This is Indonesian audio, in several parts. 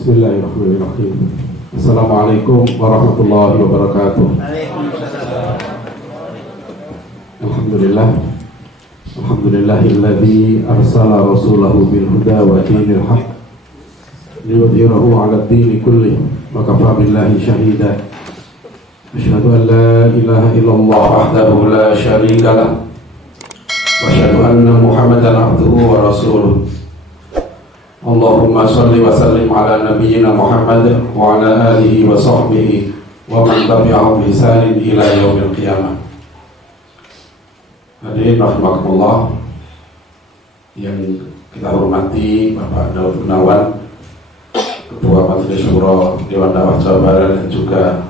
Bismillahirrahmanirrahim. Assalamualaikum warahmatullahi wabarakatuh. Alhamdulillah. Alhamdulillahilladzi arsala rasulahu bil huda wa dinil haq liyudhhirahu 'ala ad-dini kullih wa kafa billahi shahida. Asyhadu an la ilaha illallah wahdahu la syarika lah wa asyhadu anna Muhammadan abduhu wa rasuluh. Allahumma salli wa sallim ala nabiyyina Muhammad wa ala alihi wa sahbihi wa man tabi'ahum bi ihsanin ila yaumil qiyamah. Hadirin rahimakumullah yang kita hormati Bapak Daud Gunawan, Ketua Majelis Syuro Dewan Dakwah Jawa Barat, dan juga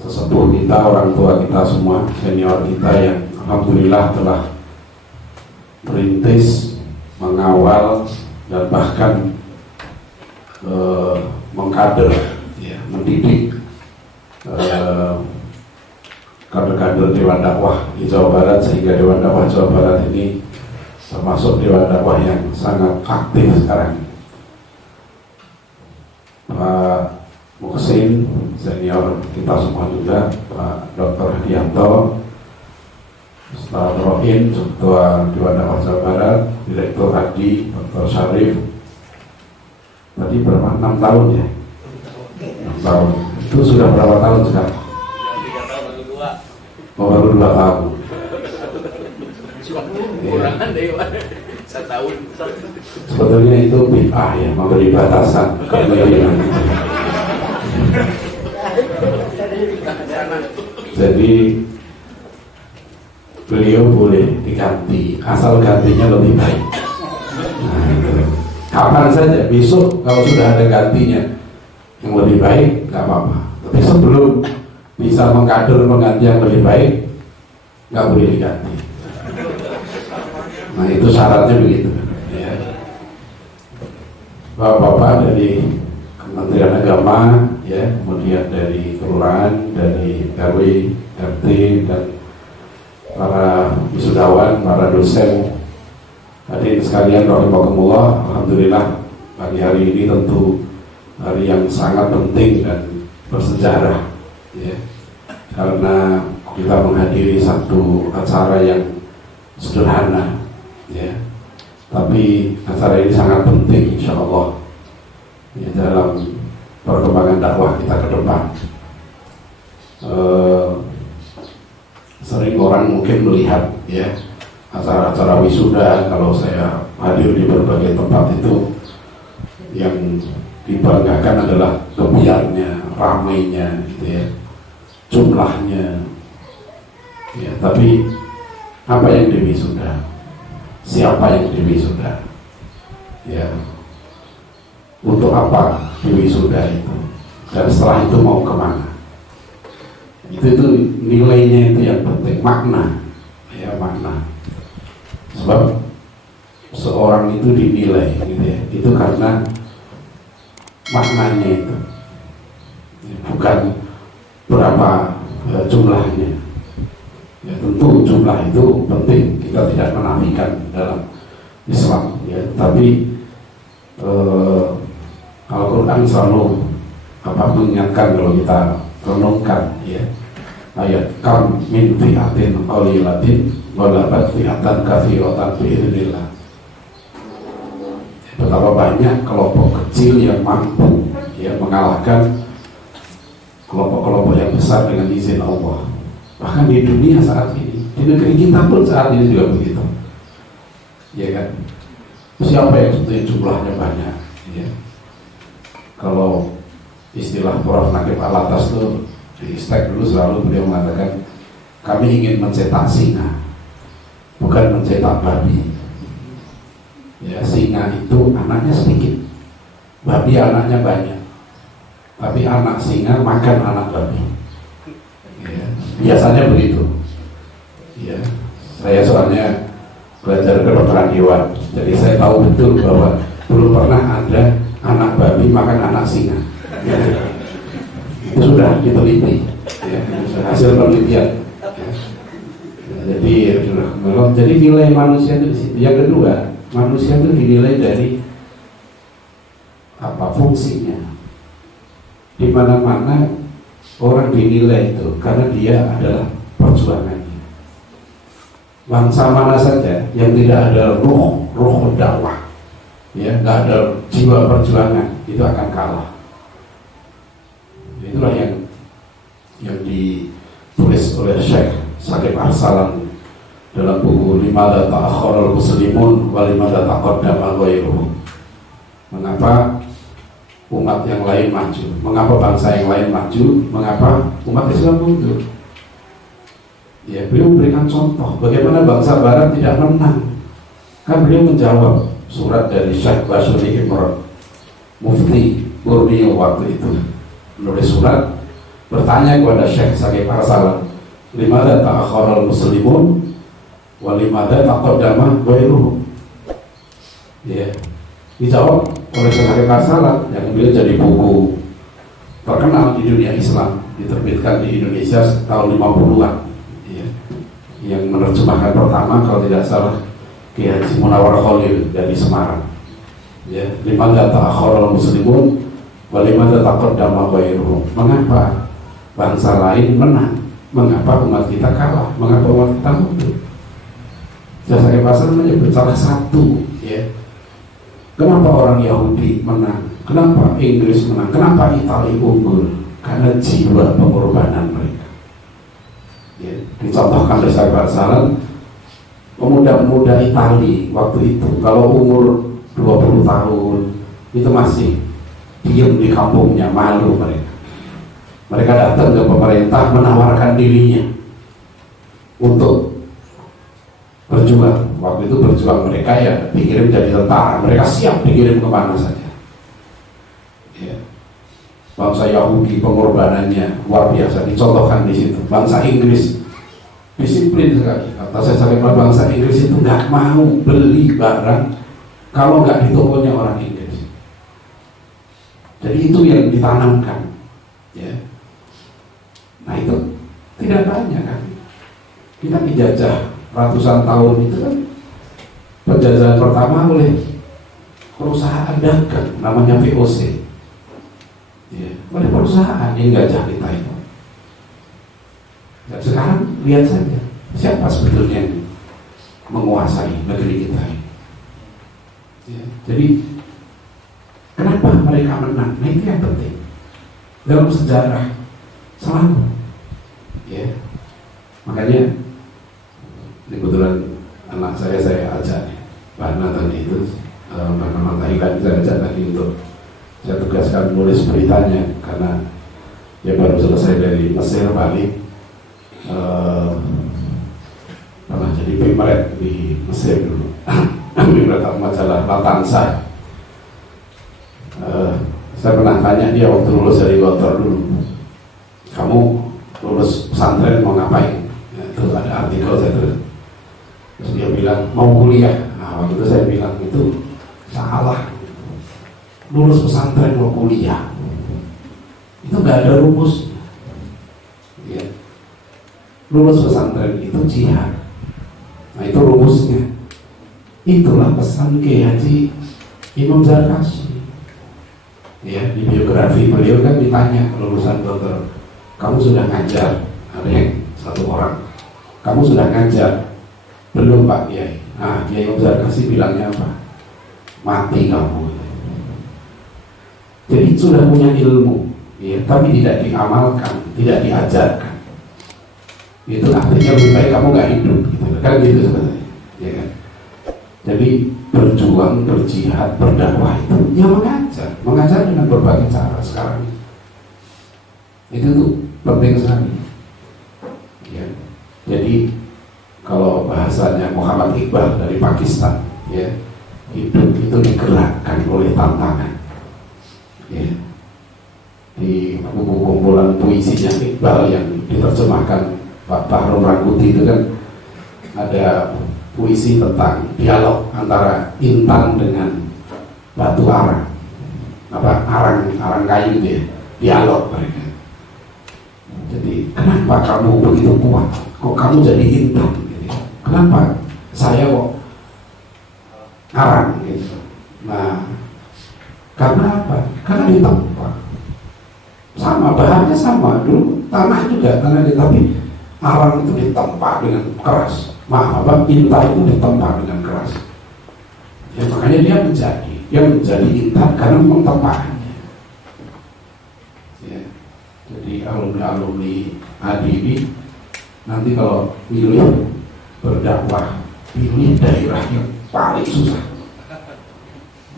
sesepuh kita, orang tua kita semua, senior kita yang alhamdulillah telah merintis, mengawal dan bahkan mengkader, ya, mendidik kader-kader Dewan Dakwah di Jawa Barat, sehingga Dewan Dakwah Jawa Barat ini termasuk Dewan Dakwah yang sangat aktif sekarang. Pak Muksin, senior kita semua juga, Pak Dr. Hadianto, Ustaz Rohin, Ketua Dewan Dakwah Jawa Barat, Direktur Hadi, Dr. Syarif. Tadi berapa? 6 tahun ya? 6 tahun. Itu sudah berapa tahun sekarang? 3 tahun baru 2. Oh, baru 2 tahun. Kurangan deh, Pak. 1 tahun. Sebetulnya itu bid'ah ya, memberi batasan kemungkinan. Jadi beliau boleh diganti, asal gantinya lebih baik. Nah, itu. Kapan saja, besok kalau sudah ada gantinya yang lebih baik, nggak apa-apa. Tapi sebelum bisa mengkader pengganti yang lebih baik, nggak boleh diganti. Nah, itu syaratnya begitu. Ya. Bapak-bapak dari Kementerian Agama, ya, kemudian dari kelurahan, dari RW, RT, dan para wisudawan, para dosen, hadirin sekalian rahimakumullah. Alhamdulillah, pagi hari ini tentu hari yang sangat penting dan bersejarah, ya, karena kita menghadiri satu acara yang sederhana, ya, tapi acara ini sangat penting insya Allah, ya, dalam perkembangan dakwah kita ke depan. Sering orang mungkin melihat, ya, acara-acara wisuda, kalau saya hadir di berbagai tempat itu, yang dibanggakan adalah kebiarnya, ramainya, gitu ya, jumlahnya, ya, tapi apa yang diwisuda? Siapa yang diwisuda? Ya, untuk apa diwisuda itu? Dan setelah itu mau kemana? Itu nilainya itu yang penting, makna, ya, makna. Sebab seorang itu dinilai, gitu ya, itu karena maknanya itu, bukan berapa jumlahnya. Ya, tentu jumlah itu penting, kita tidak menafikan dalam Islam, ya, tapi Al-Quran selalu mengingatkan, kalau kita renungkan, ya, ayat kam min fi'atin qalilatin walabat fi'atan katsiratan bi'idznillah. Betapa banyak kelompok kecil yang mampu, ya, mengalahkan kelompok-kelompok yang besar dengan izin Allah. Bahkan di dunia saat ini, di negeri kita pun saat ini juga begitu, ya kan? Siapa yang sebetulnya jumlahnya banyak, ya? Kalau istilah Prof. Naqib Al-Atas itu di Istek dulu selalu beliau mengatakan, kami ingin mencetak singa, bukan mencetak babi. Ya, singa itu anaknya sedikit, babi anaknya banyak, tapi anak singa makan anak babi. Ya, biasanya begitu. Ya, saya soalnya belajar kedokteran hewan, jadi saya tahu betul bahwa belum pernah ada anak babi makan anak singa. Ya. Itu sudah diteliti, ya, hasil penelitian. Ya. Jadi nilai manusia itu di situ. Yang kedua, manusia itu dinilai dari apa fungsinya. Di mana-mana orang dinilai itu karena dia adalah perjuangannya. Bangsa mana saja yang tidak ada roh dakwah, ya, nggak ada jiwa perjuangan, itu akan kalah. Itulah yang ditulis oleh Syekh Syakib Arsalan dalam buku Limadha Ta'akhkharal Muslimun wa Limadha Taqaddama Ghairuhum. Mengapa umat yang lain maju? Mengapa bangsa yang lain maju? Mengapa umat Islam mundur? Ya, beliau memberikan contoh bagaimana bangsa Barat tidak menang. Kan beliau menjawab surat dari Syekh Bashiri Imran, Mufti Borneo waktu itu, menulis surat bertanya kepada Syekh Syakib Arsalan, limadha ta'akhkharal muslimun wa limadha taqaddama ghairuhum. Ya, dijawab oleh Syekh Syakib Arsalan yang beliau jadi buku terkenal di dunia Islam, diterbitkan di Indonesia tahun 50-an, ya, yang menerjemahkan pertama kalau tidak salah Ki Haji Munawar Khalil dari Semarang. Ya, limadha ta'akhkharal muslimun wa limadha taqaddama ghairuhum. Mengapa bangsa lain menang? Mengapa umat kita kalah? Mengapa umat kita mundur? Saya pasal menyebut salah satu, ya. Kenapa orang Yahudi menang? Kenapa Inggris menang? Kenapa Italia unggul? Karena jiwa pengorbanan mereka. Ya, dicontohkan oleh Syekh Arsalan, pemuda-pemuda Italia waktu itu kalau umur 20 tahun itu masih diam di kampungnya, malu mereka. Mereka datang ke pemerintah menawarkan dirinya untuk berjuang. Waktu itu berjuang mereka ya dikirim jadi tentara, mereka siap dikirim kemana saja. Ya. Bangsa Yahudi pengorbanannya luar biasa, dicontohkan di situ. Bangsa Inggris disiplin sekali. Kata saya sampai bangsa Inggris itu nggak mau beli barang kalau nggak di tokonya orang Inggris. Jadi itu yang ditanamkan, ya. Nah itu tidak banyak kan. Kita dijajah ratusan tahun itu kan, penjajahan pertama oleh perusahaan dagang namanya VOC, ya, oleh perusahaan yang gajah kita itu. Dan sekarang lihat saja siapa sebetulnya yang menguasai negeri kita ini. Ya, jadi kenapa mereka menang? Nah itu yang penting dalam sejarah selalu, ya. Makanya ini kebetulan anak saya ajak Bana tadi itu, Bana Thailand saya ajak lagi untuk saya tugaskan menulis beritanya karena dia baru selesai dari Mesir balik, pernah jadi pemret di Mesir dulu. Pemret majalah Latansa. Saya pernah tanya dia waktu lulus dari Gontor dulu, kamu lulus pesantren mau ngapain? Ya, terus ada artikel saya terus dia bilang mau kuliah. Nah waktu itu saya bilang itu salah, lulus pesantren mau kuliah itu nggak ada rumus, ya. Lulus pesantren itu jihad. Nah itu rumusnya. Itulah pesan Kiai Haji Imam Zarkashi. Ya, di biografi beliau kan ditanya lulusan dokter, kamu sudah ngajar? Ada yang satu orang, kamu sudah ngajar? Belum Pak Kiai. Nah Kiai Imam Zarkashi bilangnya apa? Mati kamu. Jadi sudah punya ilmu, ya, tapi tidak diamalkan, tidak diajarkan. Itu artinya lebih baik kamu nggak hidup, gitu kan, gitu sebenarnya, ya kan? Jadi berjuang, berjihad, berdakwah itu ya mengajar dengan berbagai cara sekarang. Itu tuh penting sekali. Ya. Jadi kalau bahasanya Muhammad Iqbal dari Pakistan, ya, hidup itu digerakkan oleh tantangan. Ya. Di buku kumpulan puisinya Iqbal yang diterjemahkan Pak Bahrom Rangkuti itu kan ada puisi tentang dialog antara intan dengan batu arang, arang kayu dia, dialog mereka. Jadi kenapa kamu begitu kuat? Kok kamu jadi intan? Gitu. Kenapa saya kok arang? Gitu. Nah Karena apa? Karena ditempa. Sama, bahannya sama, dulu tanah juga, tapi arang itu ditempa dengan keras. Intan itu ditempa dengan keras. Ya, makanya dia menjadi intan karena memang tempaannya. Ya. Jadi alumni ADI ini nanti kalau milih berdakwah, pilih daerah yang paling susah,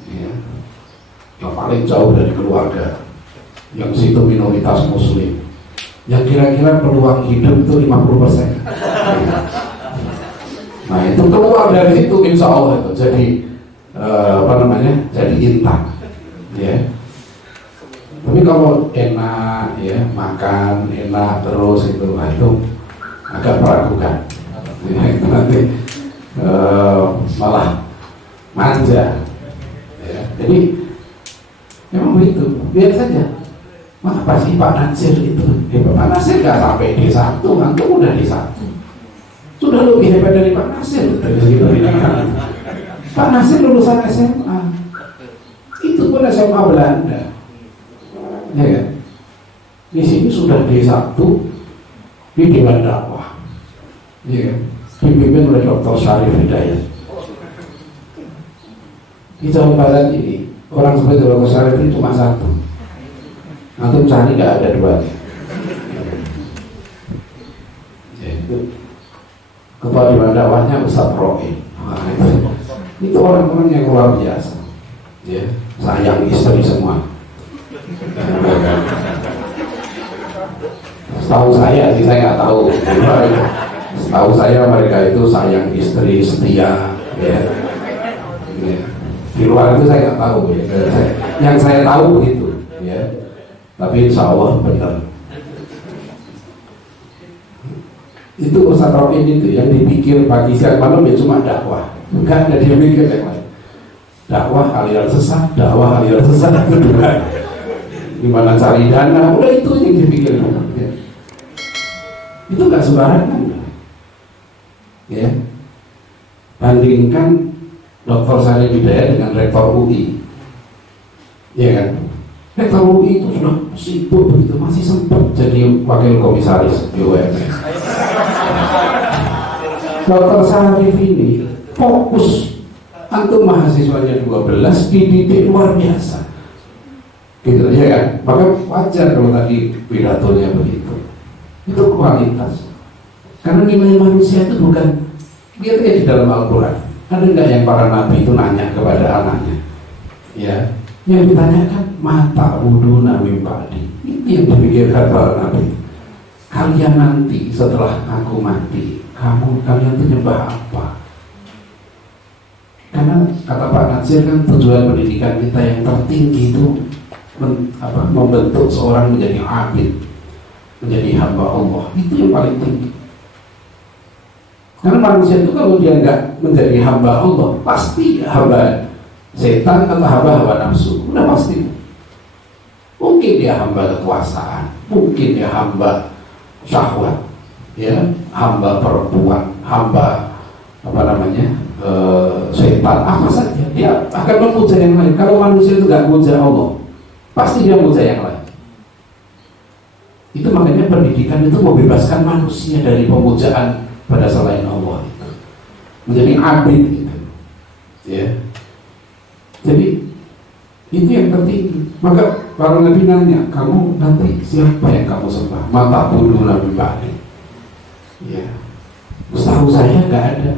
ya, yang paling jauh dari keluarga, yang situ minoritas muslim, yang kira-kira peluang hidup itu 50%. Nah itu keluar dari situ insya Allah itu jadi jadi intan, ya. Tapi kalau enak, ya, makan enak terus itu agak meragukan, ya, itu nanti malah manja, ya. Jadi memang begitu, biar saja. Apa sih Pak Nasir itu? Pak Nasir nggak sampai D1, antum udah D1, sudah lebih hebat dari Pak Nasir dari segi pendidikan. Pak Nasir lulusan SMA, itu pun SMA Belanda, ya kan? Di sini sudah D1 di Dewan Dakwah, ya kan? Dipimpin oleh Dr. Syarif Hidayat. Di Jawa Barat ini orang seperti Dr. Syarif ini cuma satu. Antum cari nggak ada duanya. Yaitu ketua Dewan Dakwahnya Ustaz Roe. Nah, itu orang-orang yang luar biasa. Ya, sayang istri semua. Setahu saya sih, saya nggak tahu. Setahu saya mereka itu sayang istri, setia, ya. Ya. Di luar itu saya nggak tahu, ya. Yang saya tahu begitu, ya. Tapi insya Allah benar. Itu Ustaz Rokin itu yang dipikir pagi siang malam ya cuma dakwah, bukan ada dia mikir yang lain. Dakwah aliran sesat itu dua. Gimana cari dana, udah itu yang dipikir. Ya. Itu nggak sembarangan. Ya. Bandingkan Dr. Syarif Hidayat dengan Rektor UI, ya kan? Rektor UI itu sudah sibuk begitu, masih sempat jadi wakil komisaris BUMN. Dr. Syarif ini fokus, antum mahasiswanya 12, dididik luar biasa, gitu ya kan? Maka wajar kalau tadi pidatonya begitu. Itu kualitas. Karena nilai manusia itu bukan dia di dalam Al-Quran. Ada nggak yang para nabi itu nanya kepada anaknya? Ya. Yang ditanyakan mata wuduna mimpadi, itu yang dipikirkan para nabi. Kalian nanti setelah aku mati, kalian itu nyembah apa? Karena kata Pak Nasir kan tujuan pendidikan kita yang tertinggi itu membentuk seorang menjadi abid, menjadi hamba Allah. Itu yang paling tinggi. Karena manusia itu kalau dia nggak menjadi hamba Allah, pasti hamba setan atau hamba hawa nafsu, udah pasti. Mungkin dia hamba kekuasaan, mungkin dia hamba syahwat, ya, hamba perempuan, hamba setan, apa saja. Dia akan memuja yang lain. Kalau manusia itu nggak memuja Allah, pasti dia memuja yang lain. Itu makanya pendidikan itu membebaskan manusia dari pemujaan pada selain Allah itu, menjadi abid gitu, ya. Jadi itu yang tertinggi. Maka para nabi nanya, kamu nanti siapa yang kamu sembah? Mata budu nabi ba'di. Ya, setahu saya nggak ada.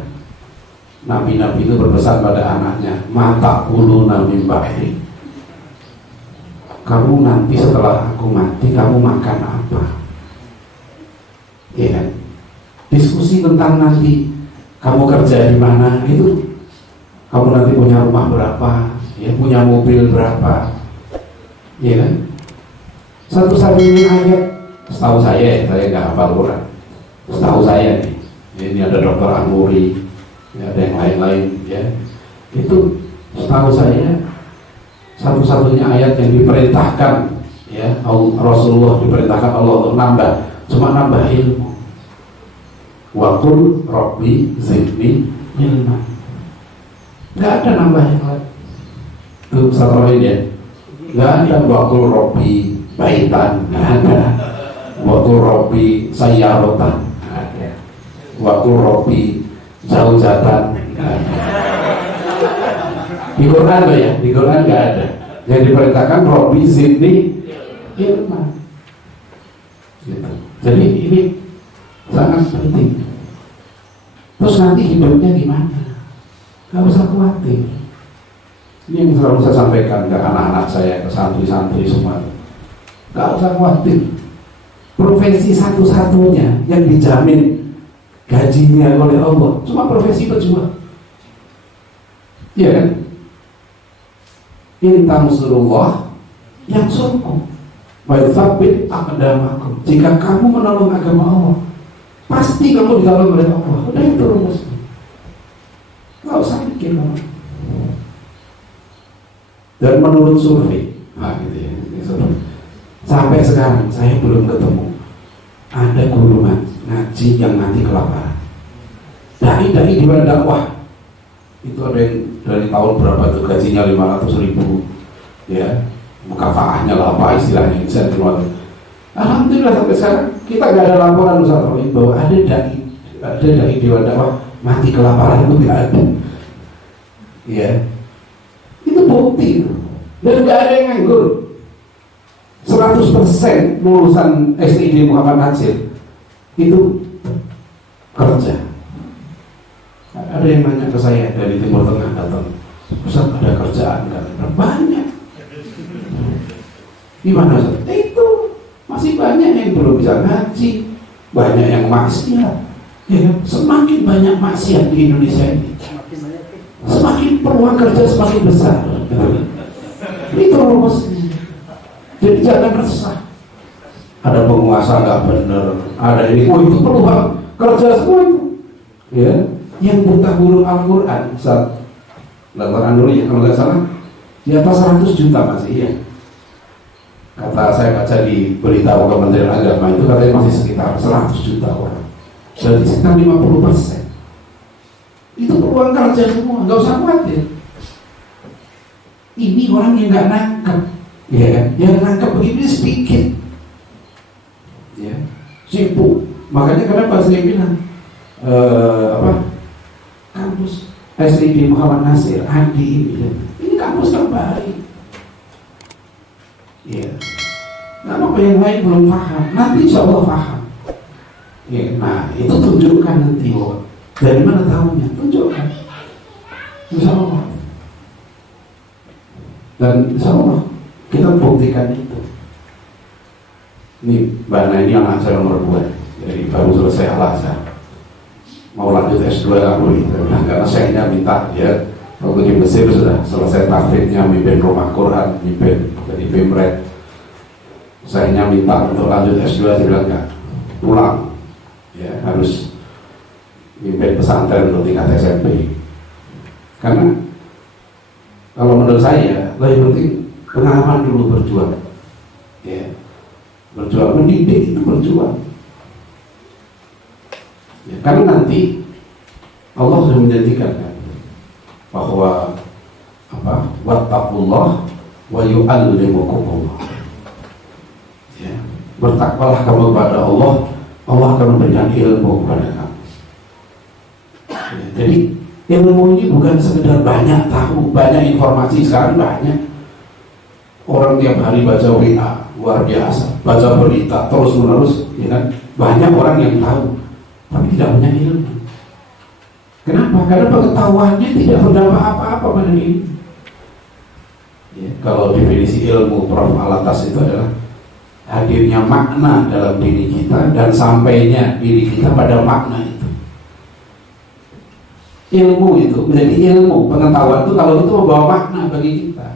Nabi-nabi itu berpesan pada anaknya, mata budu nabi ba'di. Kamu nanti setelah aku mati, kamu makan apa? Ya kan? Diskusi tentang nanti kamu kerja di mana itu. Kamu nanti punya rumah berapa, ya, punya mobil berapa, ya kan? Satu-satunya ayat, setahu saya nggak hafal Quran, setahu saya nih, ini ada Dr. Amuri, ya, ada yang lain-lain, ya, itu setahu saya satu-satunya ayat yang diperintahkan, ya, Rasulullah diperintahkan Allah untuk nambah, cuma nambah ilmu. Wa qul rabbi zidni ilma. Nggak ada nambah yang lain. Itu satu lain ya. Nggak ada waktu Robi baitan, nggak ada. Waktu Robi sayyaratan, nggak ada. Waktu Robi zaujatan, nggak ada. Di Quran loh ya, di Quran nggak ada. Yang diperintahkan Robi zidni ilma. Gitu. Jadi ini sangat penting. Terus nanti hidupnya gimana? Gak usah khawatir. Ini yang selalu saya sampaikan ke anak-anak saya, ke santri-santri semua. Gak usah khawatir. Profesi satu-satunya yang dijamin gajinya oleh Allah cuma profesi pejuang. Iya kan? In tansurullah yansurkum wa yutsabbit aqdamakum. Jika kamu menolong agama Allah, pasti kamu ditolong oleh Allah. Udah itu rumusnya. Gak usah mikir kamu. Dan menurut survei, gitu ya, sampai sekarang saya belum ketemu ada guru ngaji yang nanti kelaparan. Dai-dai di luar dakwah itu ada yang dari tahun berapa tuh gajinya 500.000, ya, mukafaahnya lah apa istilahnya, bisa keluar. Alhamdulillah sampai sekarang kita gak ada laporan Ustaz Rohim bahwa ada dai di luar dakwah mati kelaparan, itu tidak ada. Ya, itu bukti. Dan gak ada yang nganggur. 100% lulusan SID Muhammad Nasir itu kerja. Ada yang nanya ke saya dari Timur Tengah datang, Ustaz ada kerjaan nggak? Banyak. Gimana Ustaz? Itu masih banyak yang belum bisa ngaji, banyak yang maksiat. Ya, semakin banyak maksiat di Indonesia ini, semakin peluang kerja semakin besar. Itu rumusnya. Jadi jangan resah. Ada penguasa nggak benar, ada ini, oh itu peluang kerja semua itu. Ya, yang buta huruf Al-Quran, saat lantaran dulu ya kalau nggak salah di atas 100 juta masih ya. Kata saya baca di berita Kementerian Agama itu katanya masih sekitar 100 juta orang. Jadi sekitar 50%. Itu peluang kerja semua, nggak usah khawatir. Ini orang yang nggak nangkep, ya kan? Yang nangkep begini sedikit, ya, sibuk. Makanya kenapa saya bilang kampus SID Muhammad Nasir Adi ini kampus terbaik. Ya, kenapa yang lain belum paham? Nanti insya Allah paham. Ya, nah itu tunjukkan nanti, oh, dari mana tahunya? Tunjukkan, insya Allah. Dan insya Allah kita buktikan itu. Ini Mbak Nani anak saya nomor 2, jadi baru selesai al-azhar, mau lanjut S2 aku itu. Nah, karena saya minta ya, waktu di Mesir sudah selesai tahfidnya, mimpin rumah Quran, mimpin jadi pimret. Saya minta untuk lanjut S2, dia bilang enggak, pulang ya, harus mimpin pesantren untuk tingkat SMP. Karena kalau menurut saya lebih penting pengalaman dulu berjuang, ya, berjuang, mendidik itu berjuang, ya, karena nanti Allah sudah menjanjikan kan, bahwa wattaqullah wa yu'allimukumullah, ya, bertakwalah kamu kepada Allah, Allah akan memberikan ilmu kepada kamu. Ya, jadi ilmu ini bukan sekedar banyak tahu, banyak informasi. Sekarang banyak orang tiap hari baca WA, luar biasa, baca berita terus menerus, ya kan? Banyak orang yang tahu, tapi tidak punya ilmu. Kenapa? Karena pengetahuannya tidak berdampak apa-apa pada ini. Ya, kalau definisi ilmu Prof. Alatas itu adalah hadirnya makna dalam diri kita dan sampainya diri kita pada makna itu. Ilmu itu menjadi ilmu, pengetahuan itu kalau itu membawa makna bagi kita.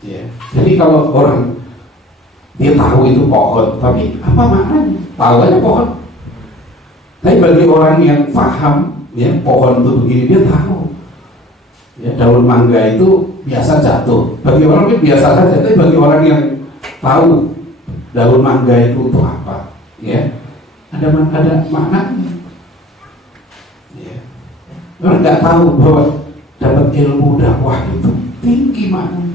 Ya. Jadi kalau orang dia tahu itu pohon, tapi apa maknanya? Tahu aja pohon. Tapi bagi orang yang paham, ya, pohon itu begini, dia tahu. Ya, daun mangga itu biasa jatuh. Bagi orang itu biasa saja, tapi bagi orang yang tahu daun mangga itu untuk apa, ya, ada maknanya. Orang nggak tahu bahwa dapat ilmu dakwah itu tinggi maknanya.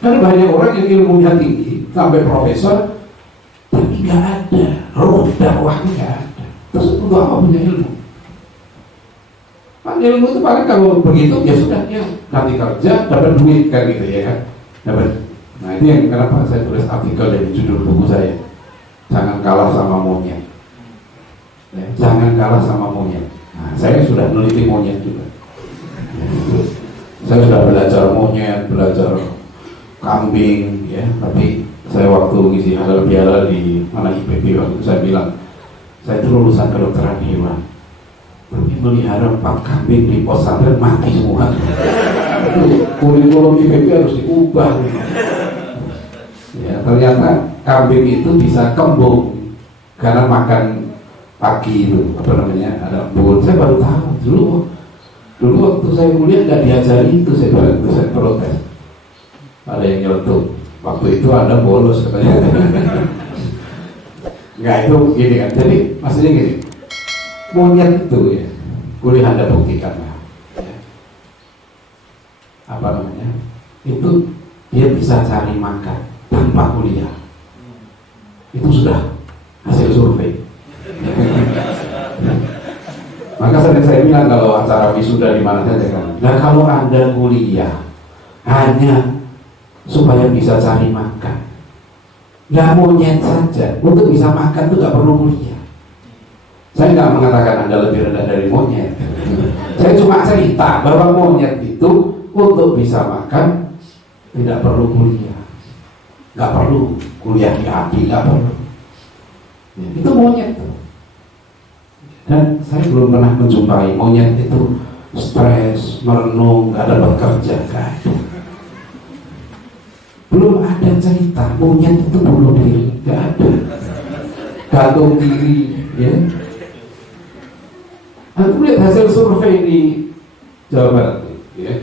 Karena banyak orang yang ilmunya tinggi sampai profesor, tapi nggak ada roh dakwahnya, nggak ada. Terus untuk apa punya ilmu? Kan ilmu itu paling kalau begitu ya sudah, ya nanti kerja dapat duit kan gitu ya kan, dapat. Nah ini yang kenapa saya tulis artikel dari judul buku saya, jangan kalah sama monyet. Ya, jangan kalah sama monyet. Nah, saya sudah meneliti monyet juga. Saya sudah belajar monyet, belajar kambing, ya. Tapi saya waktu ngisi halal bihalal di mana IPB waktu itu saya bilang, saya itu lulusan kedokteran hewan, tapi melihara 4 kambing di pos pesantren mati semua. Itu kurikulum IPB harus diubah. Ya, ternyata kambing itu bisa kembung karena makan pagi itu apa namanya, ada embun. Saya baru tahu dulu waktu saya kuliah nggak diajari itu, saya protes. Ada yang nyeletuk waktu itu, ada bolos katanya. Nggak, itu gini kan, jadi maksudnya gini, monyet itu ya kuliah Anda buktikan ya. Apa namanya, itu dia bisa cari makan tanpa kuliah. Itu sudah hasil survei. Maka sering saya bilang kalau acara wisuda di mana saja kan, nah kalau Anda kuliah hanya supaya bisa cari makan, nggak monyet saja untuk bisa makan itu nggak perlu kuliah. Saya nggak mengatakan Anda lebih rendah dari monyet. Saya cuma cerita bahwa monyet itu untuk bisa makan tidak perlu kuliah, nggak perlu kuliah di API, nggak perlu. Itu monyet. Dan saya belum pernah menjumpai monyet itu stres, merenung, nggak dapat kerja, kan? Belum ada cerita monyet itu bunuh diri, nggak ada. Gantung diri, ya. Aku lihat hasil survei di Jawa Barat, ya.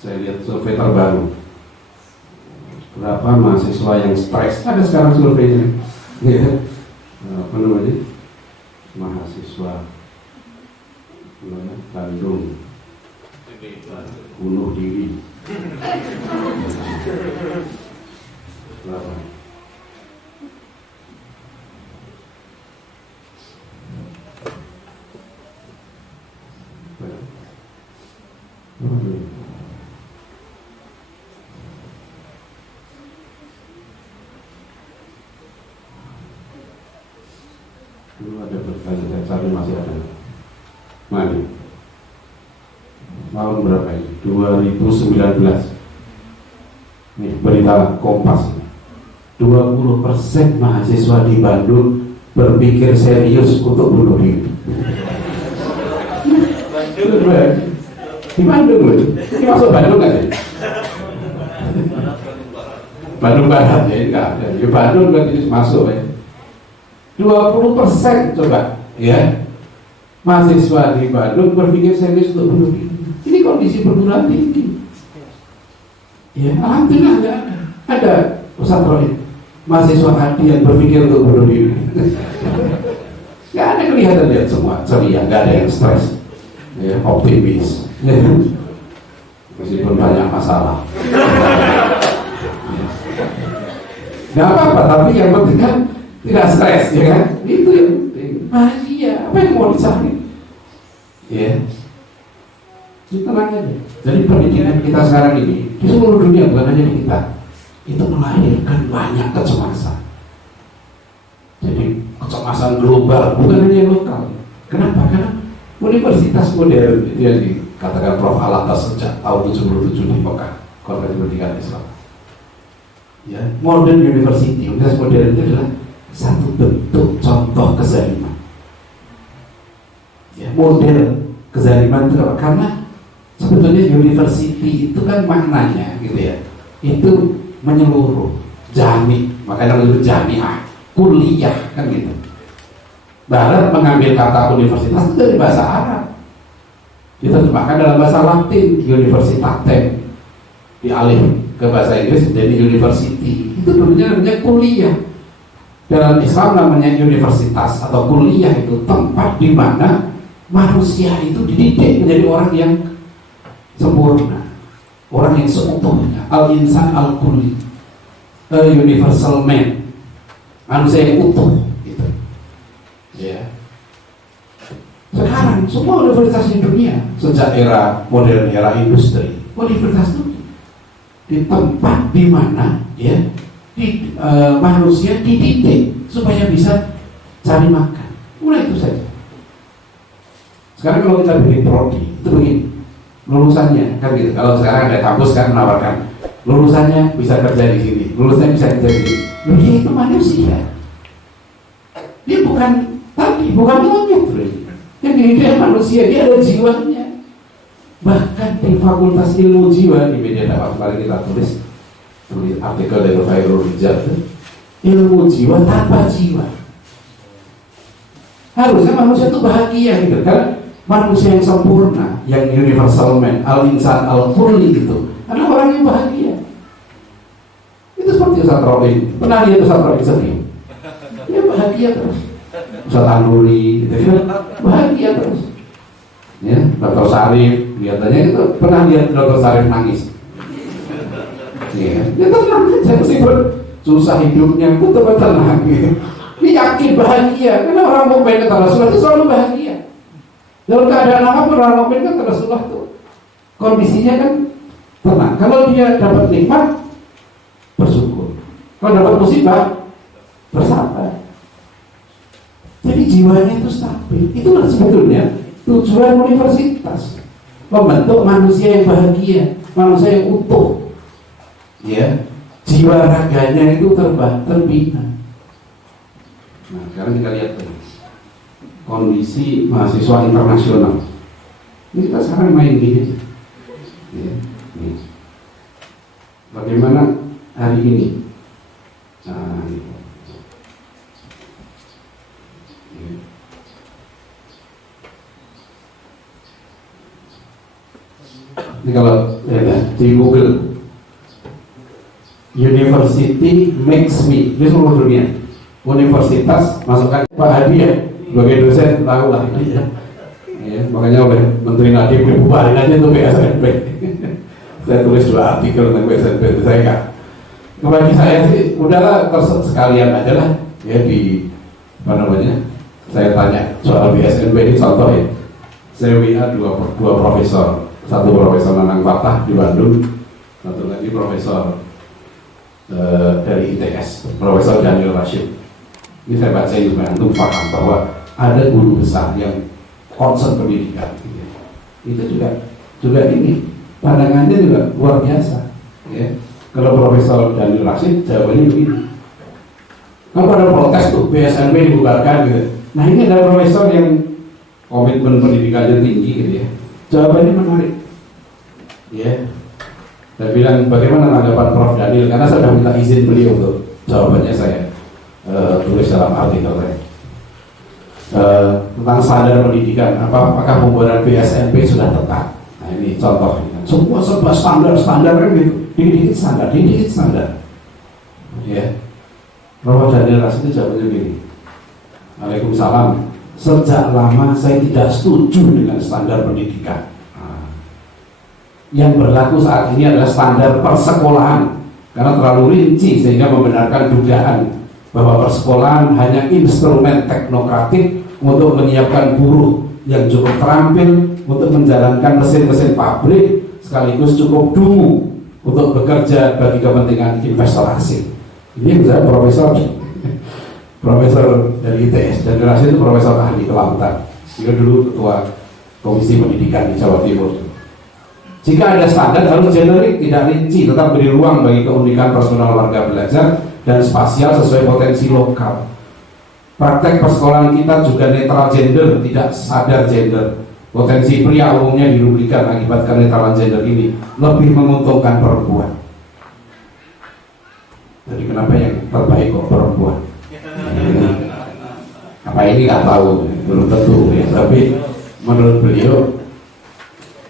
Saya lihat survei terbaru. Berapa mahasiswa yang stres? Ada sekarang surveinya, ya. Apa namanya? Mahasiswa Bandung bunuh diri. Berapa? Dulu ada bertanya, saya cari masih ada. Mana? Tahun berapa ini? 2019. Ini berita Kompas. 20% mahasiswa di Bandung berpikir serius untuk bunuh diri. Di Bandung loh. Ini masuk Bandung nggak sih? Bandung Barat ya, enggak ada. Di Bandung kan ini masuk ya. 20% coba ya, mahasiswa di Bandung berpikir serius untuk bunuh diri. Ini kondisi perguruan tinggi. Ya, alhamdulillah nggak ada. Ada Ustaz Rohid, mahasiswa hati yang berpikir untuk bunuh diri. Nggak ada, kelihatan dia semua ceria, nggak ada yang stres, ya, optimis. Ya. Meskipun banyak masalah. Nggak apa-apa, tapi yang penting kan tidak stres, ya kan? Itu yang penting. Bahagia, apa yang mau dicari? Ya, tenang aja. Jadi pendidikan kita sekarang ini di seluruh dunia, bukan hanya di kita, itu melahirkan banyak kecemasan. Jadi kecemasan global, bukan hanya lokal. Kenapa? Karena universitas modern itu yang dikatakan Prof. Alatas sejak tahun 77 di Mekah, Konferensi Pendidikan Islam. Ya, modern university, universitas modern itu adalah satu bentuk contoh kezaliman. Ya, model kezaliman itu apa? Karena sebetulnya university itu kan maknanya gitu ya, itu menyeluruh, jami, makanya itu jamiah, kuliah kan gitu. Barat mengambil kata universitas itu dari bahasa Arab, diterjemahkan dalam bahasa Latin, universitatem, dialih ke bahasa Inggris jadi university. Itu dulunya namanya kuliah. Dalam Islam namanya universitas atau kuliah itu tempat di mana manusia itu dididik menjadi orang yang sempurna, orang yang seutuhnya, al-insan al-kulli, a universal man, manusia yang utuh gitu. Ya. Sekarang semua universitas di dunia sejak era modern, era industri, universitas itu di tempat di mana ya manusia dididik supaya bisa cari makan. Mulai itu saja. Sekarang kalau kita bikin prodi itu begini, lulusannya kan gitu. Kalau sekarang ada kampus kan menawarkan lulusannya bisa kerja di sini, lulusannya bisa kerja di sini. Loh, dia itu manusia. Dia bukan monyet. Yang dia manusia, dia ada jiwanya. Bahkan di Fakultas Ilmu Jiwa di media dakwah kemarin kita tulis artikel dari Khairul Rijal, ilmu jiwa tanpa jiwa. Harusnya manusia itu bahagia gitu kan? Manusia yang sempurna, yang universal man, al-insan al-kulli itu adalah orang yang bahagia. Itu seperti Ustaz Robin. Pernah lihat Ustaz Robin sedih? Dia bahagia terus. Ustaz Anuri gitu kan? Bahagia terus. Ya, Dr. Sarif kelihatannya itu pernah lihat Dr. Sarif nangis. Ya, dia tenang aja meskipun susah hidupnya itu tetap tenang gitu. Dia yakin bahagia karena orang mukmin kata Rasulullah itu selalu bahagia. Dalam keadaan apapun orang mukmin kan Rasulullah itu kondisinya kan tenang. Kalau dia dapat nikmat bersyukur, kalau dapat musibah bersabar. Jadi jiwanya itu stabil. Itulah sebetulnya tujuan universitas, membentuk manusia yang bahagia, manusia yang utuh. Ya, jiwa raganya itu terbina. Nah, sekarang kita lihat kondisi mahasiswa internasional. Ini kita sekarang main gini. Ya, nih. Bagaimana hari ini? Nah, ini kalau ya, di Google University makes me, ini seluruh dunia. Universitas masukkan Pak Hadi ya, sebagai dosen tahu lah ini ya. Ya, makanya oleh Menteri Nadiem dibubarin aja tuh BSNP. Saya tulis 2 artikel tentang BSNP itu saya kan. Bagi saya sih udahlah sekalian aja lah ya di apa namanya. Saya tanya soal BSNP ini contoh ya. Saya WA dua profesor, satu Profesor Nanang Fatah di Bandung, satu lagi profesor dari ITS, Profesor Daniel Rashid. Ini saya baca ini supaya antum paham bahwa ada guru besar yang concern pendidikan. Itu juga ini pandangannya juga luar biasa. Ya. Kalau Profesor Daniel Rashid jawabannya begini. Kalau pada protes tuh BSNP dibubarkan gitu. Nah ini ada profesor yang komitmen pendidikannya tinggi gitu ya. Jawabannya menarik. Ya. Saya bilang bagaimana tanggapan Prof Daniel karena saya sudah minta izin beliau untuk jawabannya saya tulis dalam artikel saya tentang standar pendidikan. Apakah pembuatan BSNP sudah tepat? Nah ini contoh. Semua serba standar kan gitu. Dikit standar. Ya. Prof Daniel Rashid itu jawabannya begini. Waalaikumsalam. Sejak lama saya tidak setuju dengan standar pendidikan. Yang berlaku saat ini adalah standar persekolahan karena terlalu rinci sehingga membenarkan dugaan bahwa persekolahan hanya instrumen teknokratik untuk menyiapkan buruh yang cukup terampil untuk menjalankan mesin-mesin pabrik sekaligus cukup dungu untuk bekerja bagi kepentingan investor asing. Ini misalnya profesor dari ITS dan generasi itu profesor ahli kelautan. Dia dulu ketua komisi pendidikan di Jawa Timur. Jika ada standar harus generik, tidak rinci, tetap beri ruang bagi keunikan personal warga belajar dan spasial sesuai potensi lokal. Praktek persekolahan kita juga netral gender, tidak sadar gender. Potensi pria umumnya dirugikan akibat kenetralan gender ini lebih menguntungkan perempuan. Jadi kenapa yang terbaik kok perempuan? Apa ini nggak tahu, belum tentu ya. Tapi menurut beliau.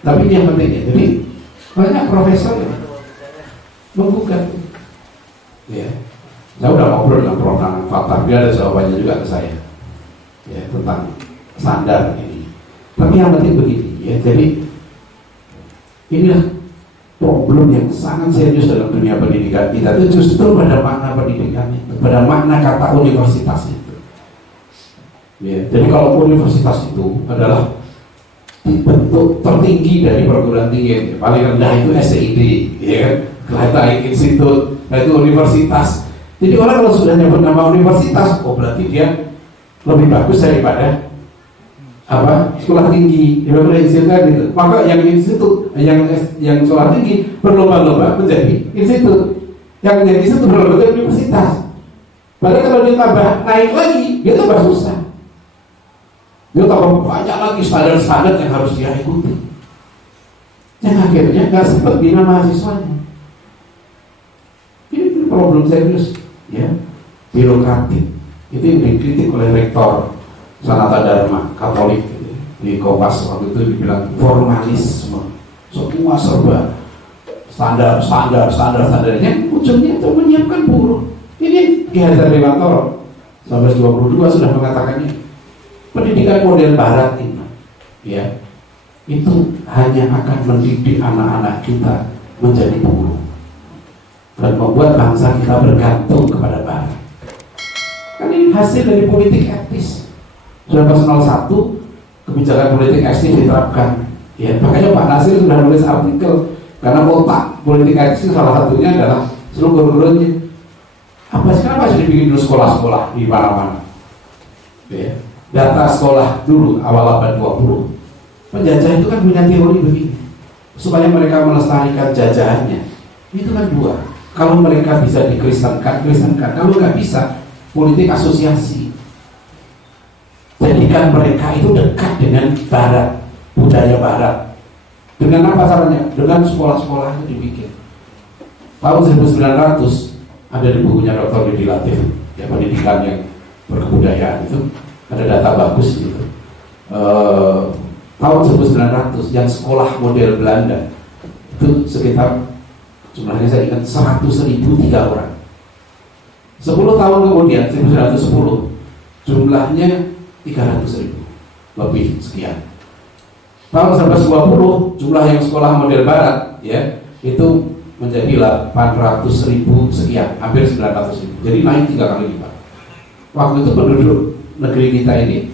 Tapi ini yang penting ya, jadi banyak profesor menggugat. Ya, saya udah ngobrol dengan Prof Nanang Fatah, dia ada jawabannya juga ke saya, ya tentang standar ini. Tapi yang penting begini, ya jadi inilah problem yang sangat serius dalam dunia pendidikan kita itu justru pada makna pendidikan itu, pada makna kata universitas itu. Ya, jadi kalau universitas itu adalah bentuk tertinggi dari perguruan tinggi, paling rendah itu SID, ya kan, Kleinstein Institute, nah itu universitas. Jadi orang kalau sudah nyebut nama universitas, oh berarti dia lebih bagus daripada sekolah tinggi, institut gitu. Maka yang institut, yang sekolah tinggi berlomba-lomba menjadi institut, yang institut berlomba menjadi universitas. Padahal kalau dia tambah naik lagi, dia tambah susah. Dia tambah banyak lagi standar-standar yang harus dia ikuti. Yang akhirnya nggak sempat bina mahasiswanya. Ini problem serius, ya, birokratik. Itu yang dikritik oleh rektor Sanata Dharma Katolik di Kompas waktu itu, dibilang formalisme, semua serba standarnya, ujungnya itu menyiapkan buruh. Ini Ki Hajar Dewantoro 1922 sudah mengatakannya, pendidikan model Barat ini, ya, itu hanya akan mendidik anak-anak kita menjadi buruh dan membuat bangsa kita bergantung kepada Barat. Kan ini hasil dari politik etis. Sudah pas 01 kebijakan politik etis diterapkan, ya, makanya Pak Nasir sudah nulis artikel karena otak politik etis salah satunya adalah seluruh gurunya kenapa harus dibikin dulu sekolah-sekolah di mana-mana, ya. Data sekolah dulu awal abad 20, penjajah itu kan punya teori begini, supaya mereka melestarikan jajahannya itu kan dua, kalau mereka bisa dikristenkan, kalau nggak bisa politik asosiasi. Jadikan mereka itu dekat dengan Barat, budaya Barat. Dengan apa caranya? Dengan sekolah-sekolah itu dibikin. Tahun 1900 ada di bukunya Dr. Didi Latif, ya, pendidikan yang berkebudayaan itu ada data bagus gitu. Tahun 1900 yang sekolah model Belanda itu sekitar, jumlahnya saya ingat 100.003 orang. 10 tahun kemudian 1910 jumlahnya 300.000 lebih sekian. Tahun 1920 jumlah yang sekolah model Barat, ya, itu menjadi 800.000 sekian, hampir 900.000. Jadi naik 3 kali lipat. Waktu itu penduduk negeri kita ini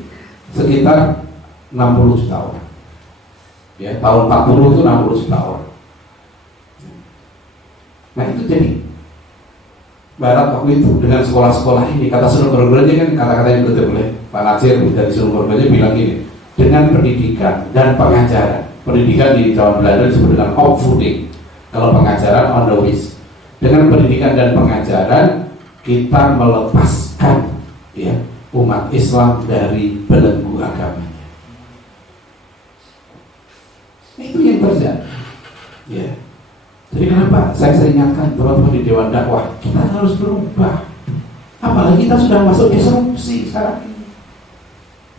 sekitar 60 juta orang. Ya, tahun 40 itu 60 juta orang. Nah itu jadi Barat waktu itu dengan sekolah-sekolah ini, kata Sunan Guru-gurunya kan, kata-kata yang dikutip oleh Pak Nasir dari Sunan Guru-gurunya bilang gini, dengan pendidikan dan pengajaran. Pendidikan di zaman Belanda disebut dengan opvoeding, kalau pengajaran onderwijs. Dengan pendidikan dan pengajaran kita melepaskan, ya, umat Islam dari belenggu agamanya. Itu yang terjadi, ya. Jadi kenapa saya sering ingatkan teman-teman di Dewan Dakwah, kita harus berubah. Apalagi kita sudah masuk disrupsi sekarang ini.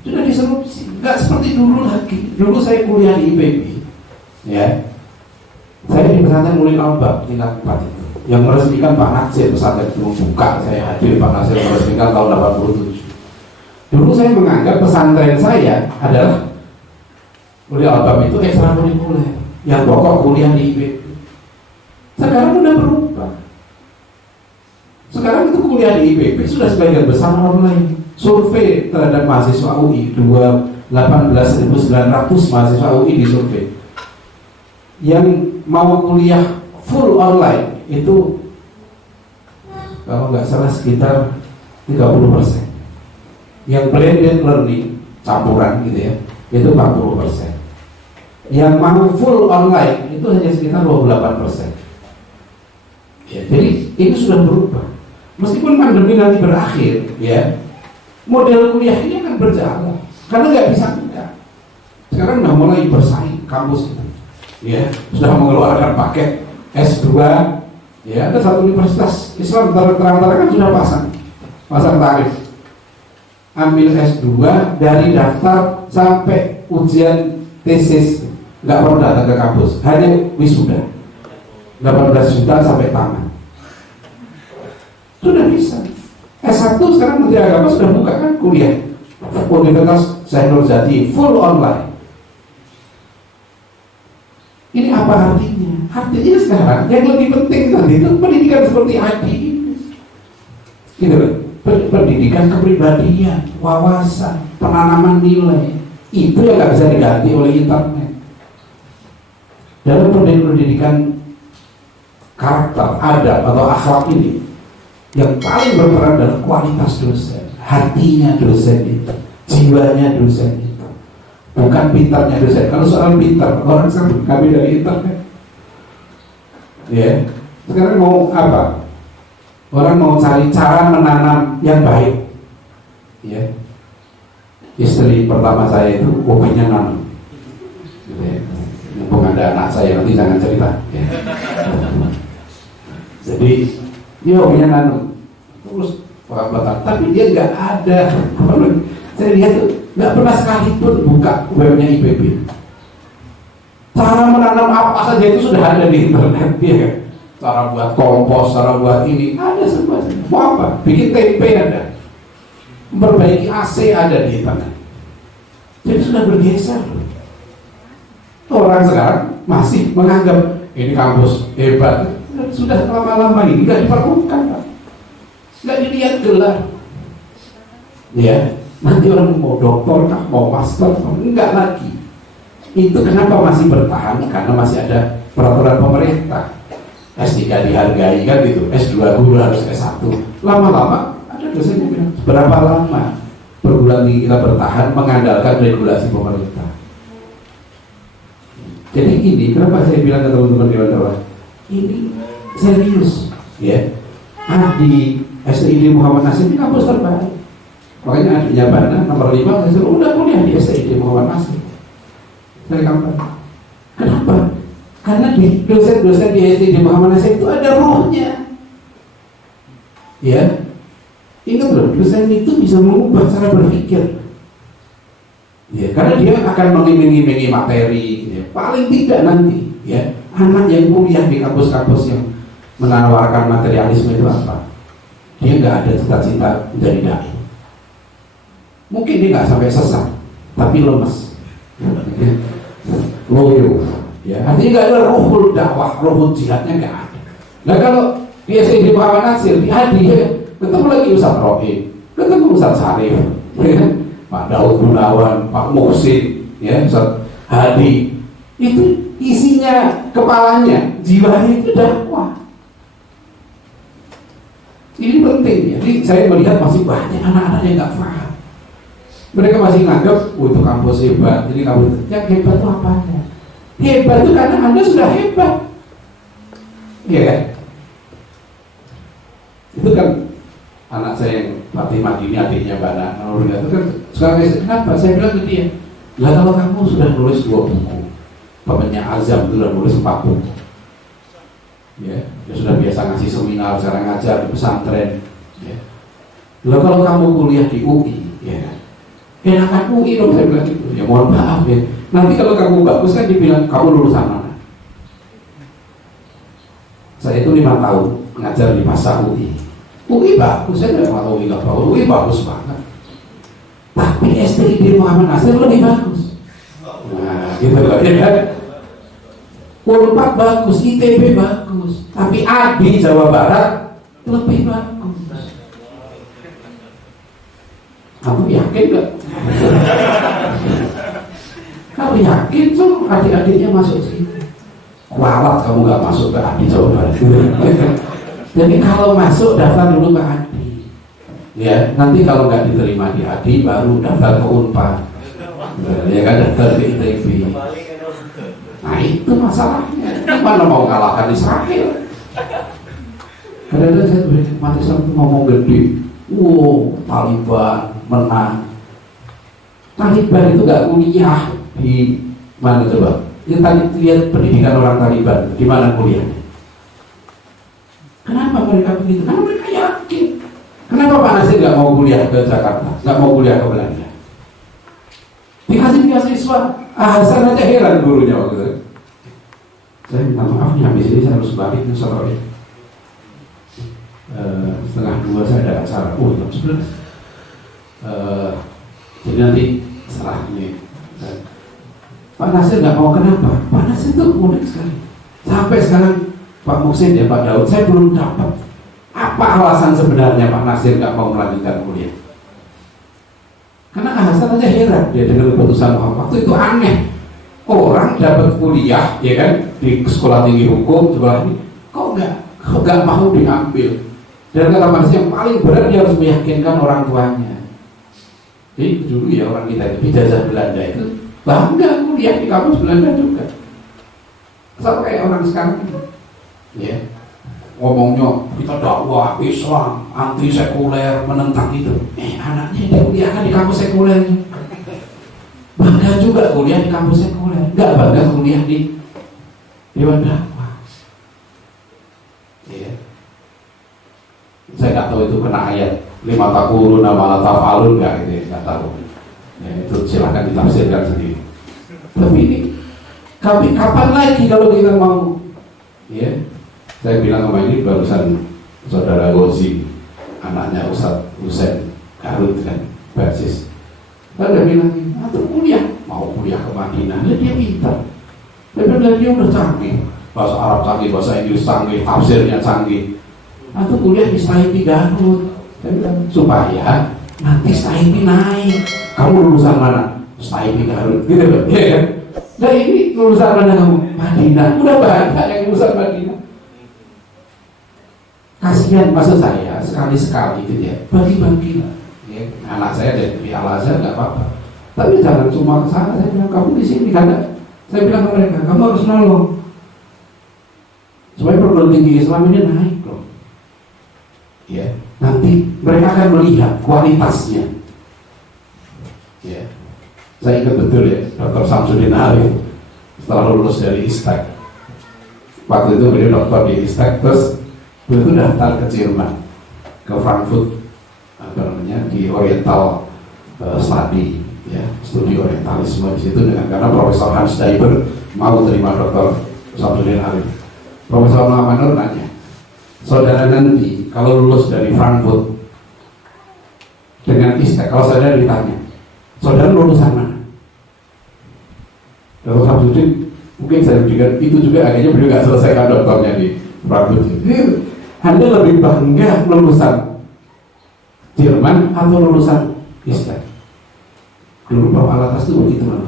Sudah disrupsi, nggak seperti dulu lagi. Dulu saya kuliah di IPB, ya. Saya di pesantren Ulil Albab tingkat 4 itu, yang meresmikan Pak Nasir, pesantren itu buka, saya hadir, Pak Nasir meresmikan tahun 87. Dulu saya menganggap pesantren saya adalah Ulil Albab itu ekstrakurikuler, yang pokok kuliah di IPB. Sekarang sudah berubah. Sekarang itu kuliah di IPB sudah sebagian besar online. Survei terhadap mahasiswa UI 18.900 mahasiswa UI disurvei. Yang mau kuliah full online itu kalau nggak salah sekitar 30%. Yang blended learning campuran gitu ya, itu 40%. Yang mau full online itu hanya sekitar 28%. Ya, jadi ini sudah berubah. Meskipun pandemi nanti berakhir, ya, model kuliah ini akan berjalan. Karena nggak bisa enggak. Sekarang sudah mulai bersaing kampus itu, ya, sudah mengeluarkan paket S2. Ya, ada satu universitas Islam terang-terangan kan sudah pasang tarif. Ambil S2 dari daftar sampai ujian tesis, nggak perlu datang ke kampus, hanya wisuda. 18 juta sampai tamat. Sudah bisa. S1 sekarang Menteri Agama sudah buka kan kuliah. Universitas Syekh Nurjati full online. Ini apa artinya? Artinya sekarang yang lebih penting tadi itu pendidikan seperti Adi ini. Gitu loh. Pendidikan kepribadian, wawasan, penanaman nilai, itu yang nggak bisa diganti oleh internet. Dalam pendidikan karakter, adab atau akhlak ini, yang paling berperan adalah kualitas dosen, hatinya dosen itu, jiwanya dosen itu, bukan pintarnya dosen. Kalau soal pintar, orang sekarang kami dari internet, ya. Sekarang mau apa? Orang mau cari cara menanam yang baik, ya. Istri pertama saya itu hobinya nanam, gitu ya. Mumpung ada anak saya nanti jangan cerita, ya. Jadi dia hobinya nanam, terus pelan-pelan, tapi dia nggak ada. Saya lihat tuh nggak pernah sekalipun buka webnya IPB. Cara menanam apa saja itu sudah ada di internet, ya kan? Cara buat kompos, cara buat ini ada semua. Mau apa? Bikin tempe ada, memperbaiki AC ada di internet. Jadi sudah bergeser. Orang sekarang masih menganggap ini kampus hebat. Sudah lama-lama ini nggak diperlukan, nggak dilihat gelar. Ya, nanti orang mau doktor kah, mau master, enggak lagi. Itu kenapa masih bertahan? Karena masih ada peraturan pemerintah. S3 dihargai kan gitu, S2 guru harus S1. Lama-lama ada dosennya bilang, berapa lama perguruan tinggi kita bertahan mengandalkan regulasi pemerintah. Jadi ini kenapa saya bilang ke teman-teman di Dewan, ini serius, ya. Adi STID Muhammad Nasir ini kampus terbaik. Makanya adiknya Bana nomor 5 saya suruh udah kuliah di STID Muhammad Nasir. Saya kampus. Kenapa? Karena di dosen-dosen di STID Muhammad Nasir itu ada rohnya. Ya. Ingat loh, dosen itu bisa mengubah cara berpikir. Ya, karena dia akan mengiming-imingi materi, ya. Paling tidak nanti, ya, anak yang kuliah di kampus-kampus yang menawarkan materialisme itu apa? Dia nggak ada cita-cita dari dai. Mungkin dia nggak sampai sesat, tapi lemes, loyo. Ya, artinya nggak ada ruhul dakwah, ruhul jihadnya nggak ada. Nah kalau di SID Muhammad Nasir, di Adi, ya, ketemu lagi Ustaz Rohim, ketemu Ustaz Sarif, ya, Pak Daud Gunawan, Pak Muhsin, ya, Ustaz Hadi, itu isinya kepalanya, jiwanya itu dakwah. Ini penting ya. Jadi saya melihat masih banyak anak-anak yang nggak paham. Mereka masih menganggap, oh itu kampus hebat, ini kampus yang hebat itu apanya? Hebat itu karena Anda sudah hebat, iya kan? Itu kan anak saya yang Fatimah ini adiknya Bana, itu kan sekarang kenapa? Saya bilang ke dia, lah kalau kamu sudah nulis 2 buku, Pemennya Azam itu sudah nulis 4 buku, ya, dia sudah biasa ngasih seminar, cara ngajar di pesantren, ya. Lah kalau kamu kuliah di UI, ya kan? Enakan UI dong, saya bilang gitu. Ya mohon maaf ya. Nanti kalau kamu bagus kan dibilang kamu lulusan mana? Saya itu 5 tahun mengajar di masa UI. UI bagus, saya tidak mau UI nggak bagus. UI bagus banget. Tapi STID Muhammad Nasir lebih bagus. Nah, gitu loh ya kan. Unpad bagus, ITB bagus, tapi ADI Jawa Barat lebih bagus. Kamu yakin gak? Kamu yakin tuh adik-adiknya masuk sini? Kualat kamu gak masuk ke ADI Jawa Barat. Jadi kalau masuk daftar dulu ke ADI. Ya, nanti kalau nggak diterima di ADI baru daftar ke Unpad. Ya kan, daftar ke ITB. Nah itu masalahnya. Mana mau kalahkan Israel? Kadang-kadang saya mati sampai ngomong gede. Wow, Taliban menang. Taliban itu gak kuliah di mana coba? Ya tadi lihat pendidikan orang Taliban, di mana kuliahnya? Kenapa mereka begitu? Karena mereka yakin. Kenapa Pak Nasir gak mau kuliah ke Jakarta? Gak mau kuliah ke Belanda? Dikasih beasiswa, saya aja heran gurunya waktu itu. Saya minta maaf nih, habis ini saya harus balik ke Surabaya. 1:30 saya ada acara, jam 11. Jadi nanti setelah ini Pak Nasir nggak mau, kenapa? Pak Nasir itu unik sekali. Sampai sekarang Pak Muksin ya Pak Daud, saya belum dapat apa alasan sebenarnya Pak Nasir nggak mau melanjutkan kuliah. Karena Hasan aja heran dia dengan keputusan waktu itu aneh. Orang dapat kuliah ya kan di sekolah tinggi hukum, sekolah ini kok nggak mau diambil. Dan kata Mas yang paling berat dia harus meyakinkan orang tuanya. Jadi dulu ya orang kita itu ijazah Belanda itu bangga kuliah di kampus Belanda juga. Sama kayak orang sekarang ya ngomongnya kita dakwah Islam anti sekuler menentang itu. Anaknya dia kuliahkan di kampus sekuler. Bangga juga kuliah di kampus sekuler. Nggak bangga kuliah di Dewan Dakwah. Ya. Saya nggak tahu itu kena ayat 5 takurun nama tafalun nggak gitu ya, nggak tahu. Ya, itu silahkan ditafsirkan sendiri. Tapi ini kapan lagi kalau kita mau? Ya, saya bilang sama ini barusan saudara Gozi, anaknya Ustadz Husain Garut kan, basis. Saya bilang, atau kuliah, mau kuliah ke Madinah, dia pintar. Dia udah canggih, bahasa Arab canggih, bahasa Inggris canggih, tafsirnya canggih. Atau kuliah di STAIPI Garut. Saya bilang, supaya nanti STAIPI naik. Kamu lulusan mana? STAIPI Garut, gitu loh, ya kan? Nah ini lulusan mana kamu? Madinah, udah banyak yang lulusan Madinah. Kasihan, maksud saya sekali-sekali gitu ya, bagi-bagi lah. Ya, anak saya dari Al-Azhar nggak apa-apa. Tapi jangan cuma ke sana. Saya bilang kamu di sini karena saya bilang ke mereka, kamu harus nolong supaya perguruan tinggi Islam ini naik loh. Ya, nanti mereka akan melihat kualitasnya. Ya, saya ingat betul ya, Dr. Samsudin Arif setelah lulus dari ISTEC. Waktu itu beliau dokter di ISTEC, terus beliau itu daftar ke Jerman, ke Frankfurt, apa namanya, di Oriental Study, ya, studi Orientalisme di situ dengan karena Profesor Hans Daiber mau terima Dr. Samsudin Arif. Profesor Muhammad Nur nanya, saudara nanti kalau lulus dari Frankfurt dengan ISTEC, kalau saudara ditanya, saudara lulusan mana? Dr. Samsudin mungkin saya pikir itu juga akhirnya beliau nggak selesaikan doktornya di Frankfurt. Anda lebih bangga lulusan Jerman atau lulusan ISTEC? Dulu Pak Alatas itu begitu mana?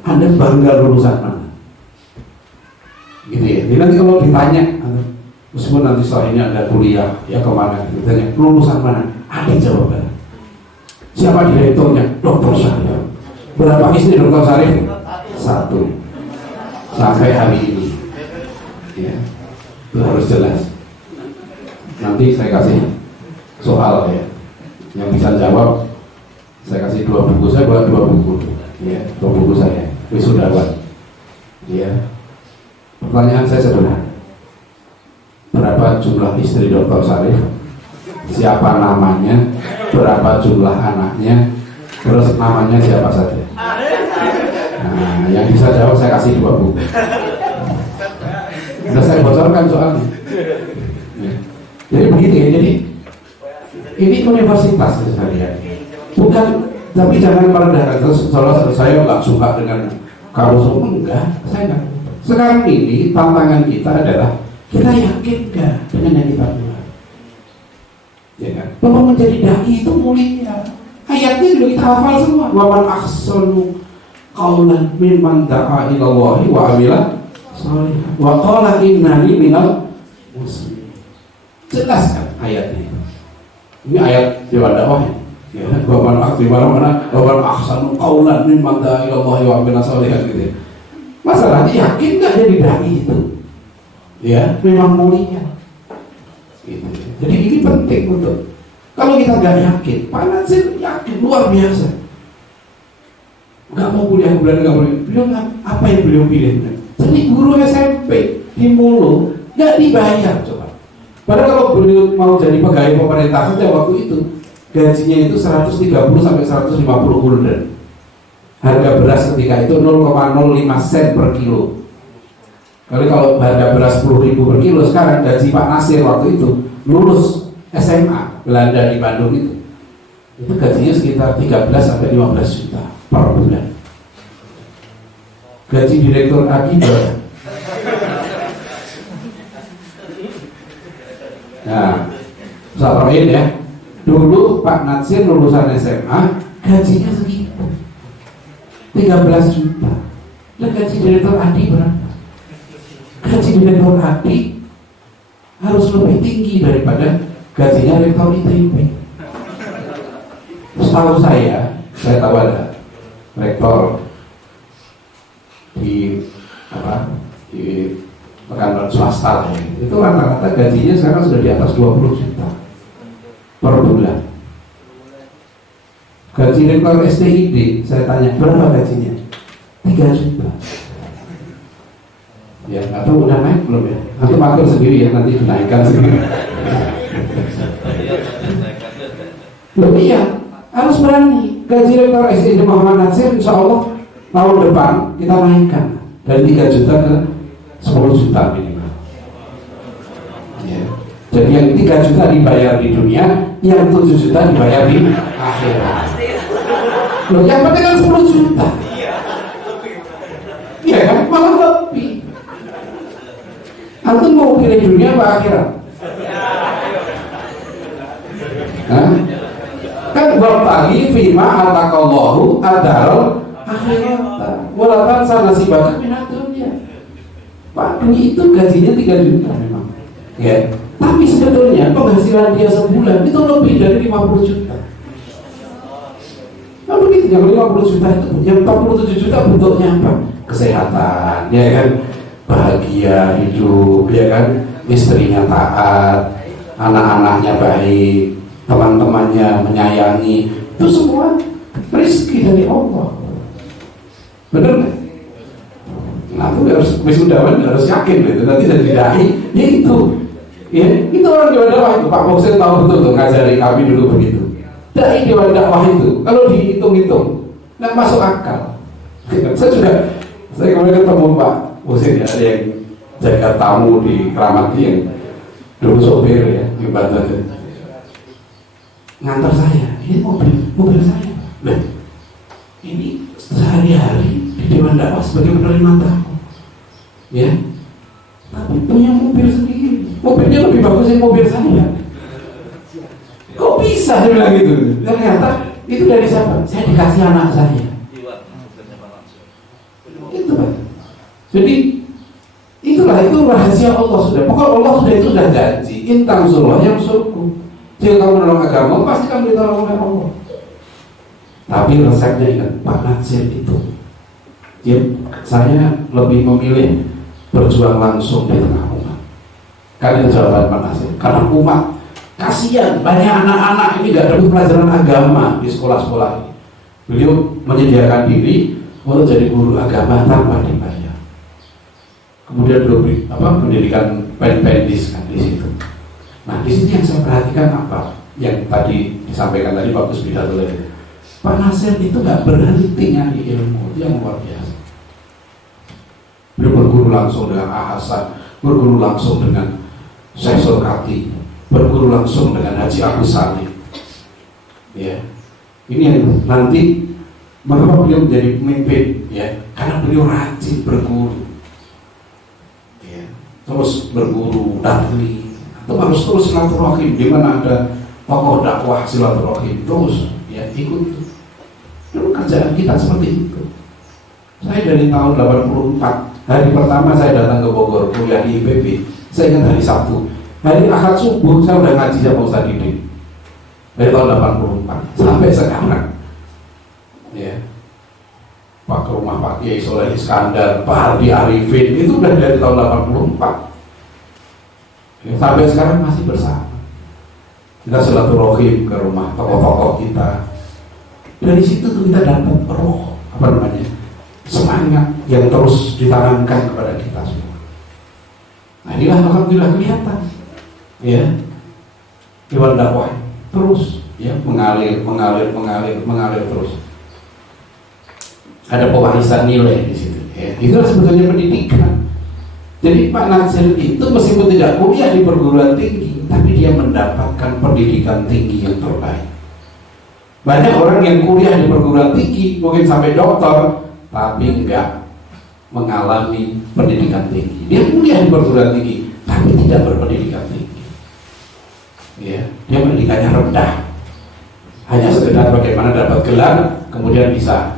Anda bangga lulusan mana? Gitu ya. Jadi nanti kalau ditanya, meskipun nanti setelah ini ada kuliah, ya kemana? Ditanya lulusan mana? Ada jawaban. Siapa direkturnya? Dr. Syarif. Berapa istri Dr. Syarif? 1. Sampai hari ini. Ya, itu harus jelas. Nanti saya kasih soal ya, yang bisa jawab. Saya kasih 2 buku, saya buat 2 buku, ya, 2 buku saya, wisudawan. Ya, pertanyaan saya sederhana. Berapa jumlah istri Dr. Syarif? Siapa namanya? Berapa jumlah anaknya? Terus namanya siapa saja? Nah, yang bisa jawab saya kasih 2 buku. Sudah saya bocorkan soalnya. Ya. Jadi begitu ya. Jadi ini universitas sekalian. Bukan, tapi jangan merendahkan. Terus kalau saya nggak suka dengan kamu semua, enggak, saya enggak. Sekarang ini tantangan kita adalah kita yakin nggak dengan yang kita buat, ya kan? Bahwa menjadi dai itu mulia. Ayatnya juga kita hafal semua. Wa man ahsanu qawlan mimman da'a ila Allahi wa amila shalihan wa qala innani minal muslimin. Jelas kan ayatnya? Ini ayat Dewan Dakwah ya. Ya, bapak aktif mana bapak ahsanu qaulan mimman da'a ila Allahi wa amila shalihan gitu ya. Masalahnya yakin nggak jadi dai itu? Ya, memang mulia. Gitu. Jadi ini penting untuk kalau kita nggak yakin, Pak Nasir yakin luar biasa. Nggak mau kuliah ke Belanda, nggak boleh. Beliau apa yang beliau pilih? Jadi guru SMP di Mulu nggak dibayar coba. Padahal kalau beliau mau jadi pegawai pemerintah saja waktu itu gajinya itu 130 sampai 150 gulden. Harga beras ketika itu 0,05 sen per kilo. Kalau harga beras 10.000 per kilo sekarang, gaji Pak Nasir waktu itu lulus SMA Belanda di Bandung itu gajinya sekitar 13 sampai 15 juta per bulan. gaji direktur AGI berapa? Nah, sabarin ya. Dulu Pak Natsir lulusan SMA gajinya segitu, 13 juta. Lah gaji direktur ADI berapa? Gaji direktur ADI harus lebih tinggi daripada gajinya rektor ITB. Setahu saya tahu ada rektor di pekan swasta ya. Itu rata-rata gajinya sekarang sudah di atas 20 juta per bulan. Gaji rektor STID saya tanya berapa gajinya? 3 juta. Ya, nggak tahu udah naik belum ya? Nanti maklum sendiri ya, nanti dinaikkan sendiri. Loh iya, harus berani. Gaji rektor STID Muhammad Natsir insya Allah tahun depan kita naikkan dari 3 juta ke 10 juta minimal. Ya. Jadi yang 3 juta dibayar di dunia, yang 7 juta dibayar di akhirat. Loh yang penting kan 10 juta. Iya kan, malah lebih. Antum mau pilih dunia apa akhirat? Hah? Kan bertagi fima atakallahu adarul akhirat walaupun sana sibaka minat dunia. Pak Dwi itu gajinya 3 juta memang ya, tapi sebetulnya penghasilan dia sebulan itu lebih dari 50 juta. Nah begitu, yang 50 juta itu, yang 47 juta bentuknya apa? Kesehatan, ya kan, bahagia hidup, ya kan, istrinya taat, anak-anaknya baik, teman-temannya menyayangi, itu semua rezeki dari Allah. Benar nggak? Nah itu harus wisudawan harus yakin gitu. Nanti dari dai, ya itu orang Dewan Dakwah itu Pak Moksin tahu betul tuh ngajari kami dulu begitu. Dai Dewan Dakwah itu kalau dihitung-hitung nggak masuk akal. Saya kemarin ketemu Pak Moksin ya, ada yang jaga tamu di Kramati yang dulu sopir ya di Banten. Ngantar saya, ini mobil saya. Nah, ini sehari-hari di Dewan Dakwah sebagai penerima tamu, ya. Tapi punya mobil sendiri, mobilnya lebih bagus dari mobil saya. Kok bisa dia bilang gitu? Ternyata itu dari siapa? Saya dikasih anak saya. Itu Pak. Jadi itu rahasia Allah sudah. Pokoknya Allah itu sudah janji. Intang surah yang surku. Jika kamu menolong agama, pasti kamu ditolong oleh Allah. Tapi resepnya ingat, Pak Natsir itu ya, saya lebih memilih berjuang langsung di tengah umat. Karena jawaban Pak Natsir, karena umat kasihan, banyak anak-anak ini gak dapat pelajaran agama di sekolah-sekolah ini. Beliau menyediakan diri untuk jadi guru agama tanpa dibayar. Kemudian beliau mendirikan pen-pendis kan di situ. Nah di sini yang saya perhatikan apa? Yang tadi disampaikan tadi bagus pidato tadi. Pak Natsir itu nggak berhenti nyari ilmu, itu yang luar biasa. Beliau berguru langsung dengan Hasan, berguru langsung dengan Syekh Sulkati, berguru langsung dengan Haji Agus Salim. Ya, ini yang nanti mengapa beliau menjadi pemimpin, ya, karena beliau rajin berguru, ya, terus berguru dakwah. Itu harus terus silaturahim, di mana ada tokoh dakwah silaturahim terus ya ikut. Dulu kerjaan kita seperti itu. Saya dari tahun 84 hari pertama saya datang ke Bogor kuliah di IPB. Saya ingat hari Sabtu, hari Ahad subuh saya udah ngaji sama Ustaz Didik dari tahun 84 sampai sekarang. Ya, Pak ke rumah Pak Kiai Soleh Iskandar, Pak Hardi Arifin itu udah dari tahun 84. Sampai sekarang masih bersama. Kita silaturahim ke rumah tokoh-tokoh kita. Dari situ tuh kita dapat roh, semangat yang terus ditanamkan kepada kita semua. Nah inilah alhamdulillah kelihatan, ya, Dewan Dakwah terus, ya, mengalir terus. Ada pewarisan nilai di situ. Ya. Itulah sebetulnya pendidikan. Jadi Pak Natsir itu meskipun tidak kuliah di perguruan tinggi, tapi dia mendapatkan pendidikan tinggi yang terbaik. Banyak orang yang kuliah di perguruan tinggi, mungkin sampai doktor, tapi enggak mengalami pendidikan tinggi. Dia kuliah di perguruan tinggi, tapi tidak berpendidikan tinggi. Ya, dia pendidikannya rendah. Hanya sekedar bagaimana dapat gelar, kemudian bisa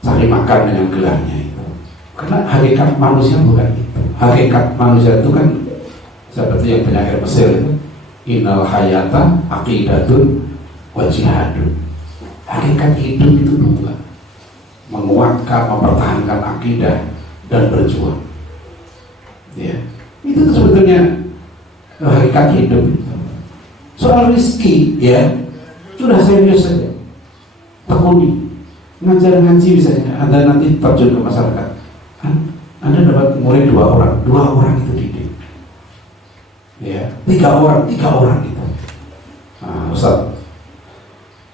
cari makan dengan gelarnya itu. Karena hakikat manusia bukan itu. Hakikat manusia itu kan seperti yang penyair Mesir itu, innal hayata aqidatun wa jihadun. Hakikat hidup itu dua, menguatkan, mempertahankan akidah dan berjuang. Ya, itu sebetulnya hakikat hidup. Soal rezeki, ya sudah serius saja, tekuni, ngajar ngaji misalnya. Anda nanti terjun ke masyarakat, Anda dapat murid dua orang itu didik, ya, tiga orang gitu. Nah, Ustaz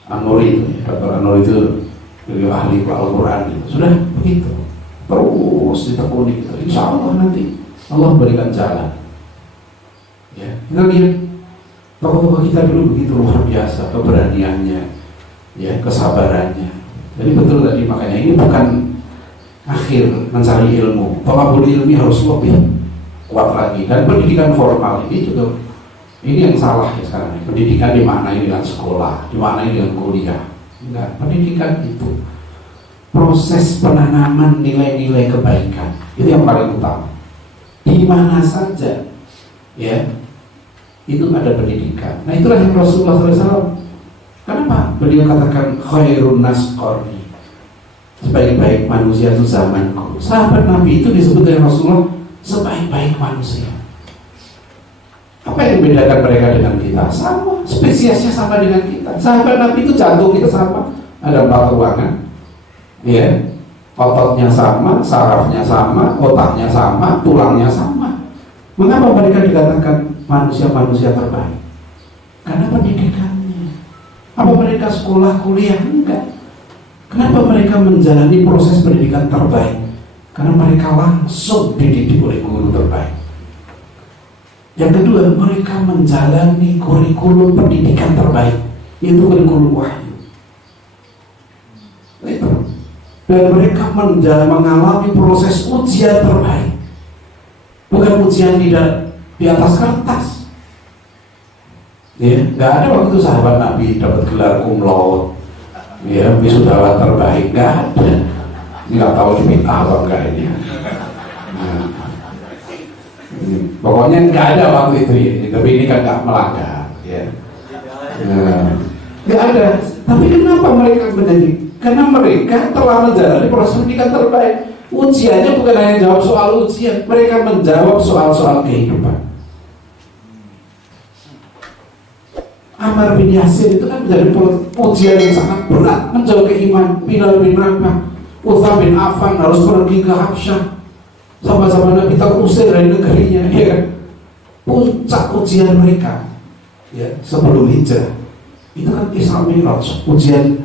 Anuri itu, Dr. Anuri itu beliau ahli Al-Quran itu. Sudah begitu, terus ditekuni gitu. Insya Allah nanti Allah berikan jalan. Ya, kita lihat tokoh-tokoh kita dulu begitu luar biasa keberaniannya, ya, kesabarannya. Jadi betul tadi, makanya ini bukan akhir mencari ilmu. Thalabul ilmi harus lebih kuat lagi. Dan pendidikan formal ini juga, ini yang salah ya sekarang. Pendidikan dimaknai dengan sekolah, dimaknai dengan kuliah. Enggak, pendidikan itu proses penanaman nilai-nilai kebaikan. Itu yang paling utama. Di mana saja, ya, itu ada pendidikan. Nah, itulah yang Rasulullah SAW. Kenapa beliau katakan khairun nas qarni, sebaik-baik manusia itu zamanku. Sahabat Nabi itu disebut oleh Rasulullah sebaik-baik manusia. Apa yang membedakan mereka dengan kita? Sama, spesiesnya sama dengan kita. Sahabat Nabi itu jantung kita sama, ada 4 ruangan, ya, ototnya sama, sarafnya sama, otaknya sama, tulangnya sama. Mengapa mereka dikatakan manusia-manusia terbaik? Karena pendidikannya. Apa mereka sekolah, kuliah? Enggak. Kenapa mereka menjalani proses pendidikan terbaik? Karena mereka langsung dididik oleh guru terbaik. Yang kedua, mereka menjalani kurikulum pendidikan terbaik, yaitu kurikulum wahyu. Itu. Dan mereka mengalami proses ujian terbaik, bukan ujian di atas kertas. Ya, nggak ada waktu sahabat Nabi dapat gelar cum laude, ya, wisudawan terbaik, nggak ada. Nggak tahu diminta apa enggak ini. Nah, pokoknya nggak ada waktu itu ya. Tapi ini kan nggak melanggar, ya. Nah, nggak ada. Tapi kenapa mereka menjadi? Karena mereka telah menjalani proses pendidikan terbaik. Ujiannya bukan hanya jawab soal ujian, mereka menjawab soal-soal kehidupan. Ammar bin Yasir itu kan menjadi ujian yang sangat berat, menjauh keiman. Bilal bin Rabah, Uthman bin Affan harus pergi ke Habsyah, sama-sama Nabi terusir dari negerinya, ya kan? Puncak ujian mereka, ya, sebelum hijrah itu kan Isra Mi'raj, ujian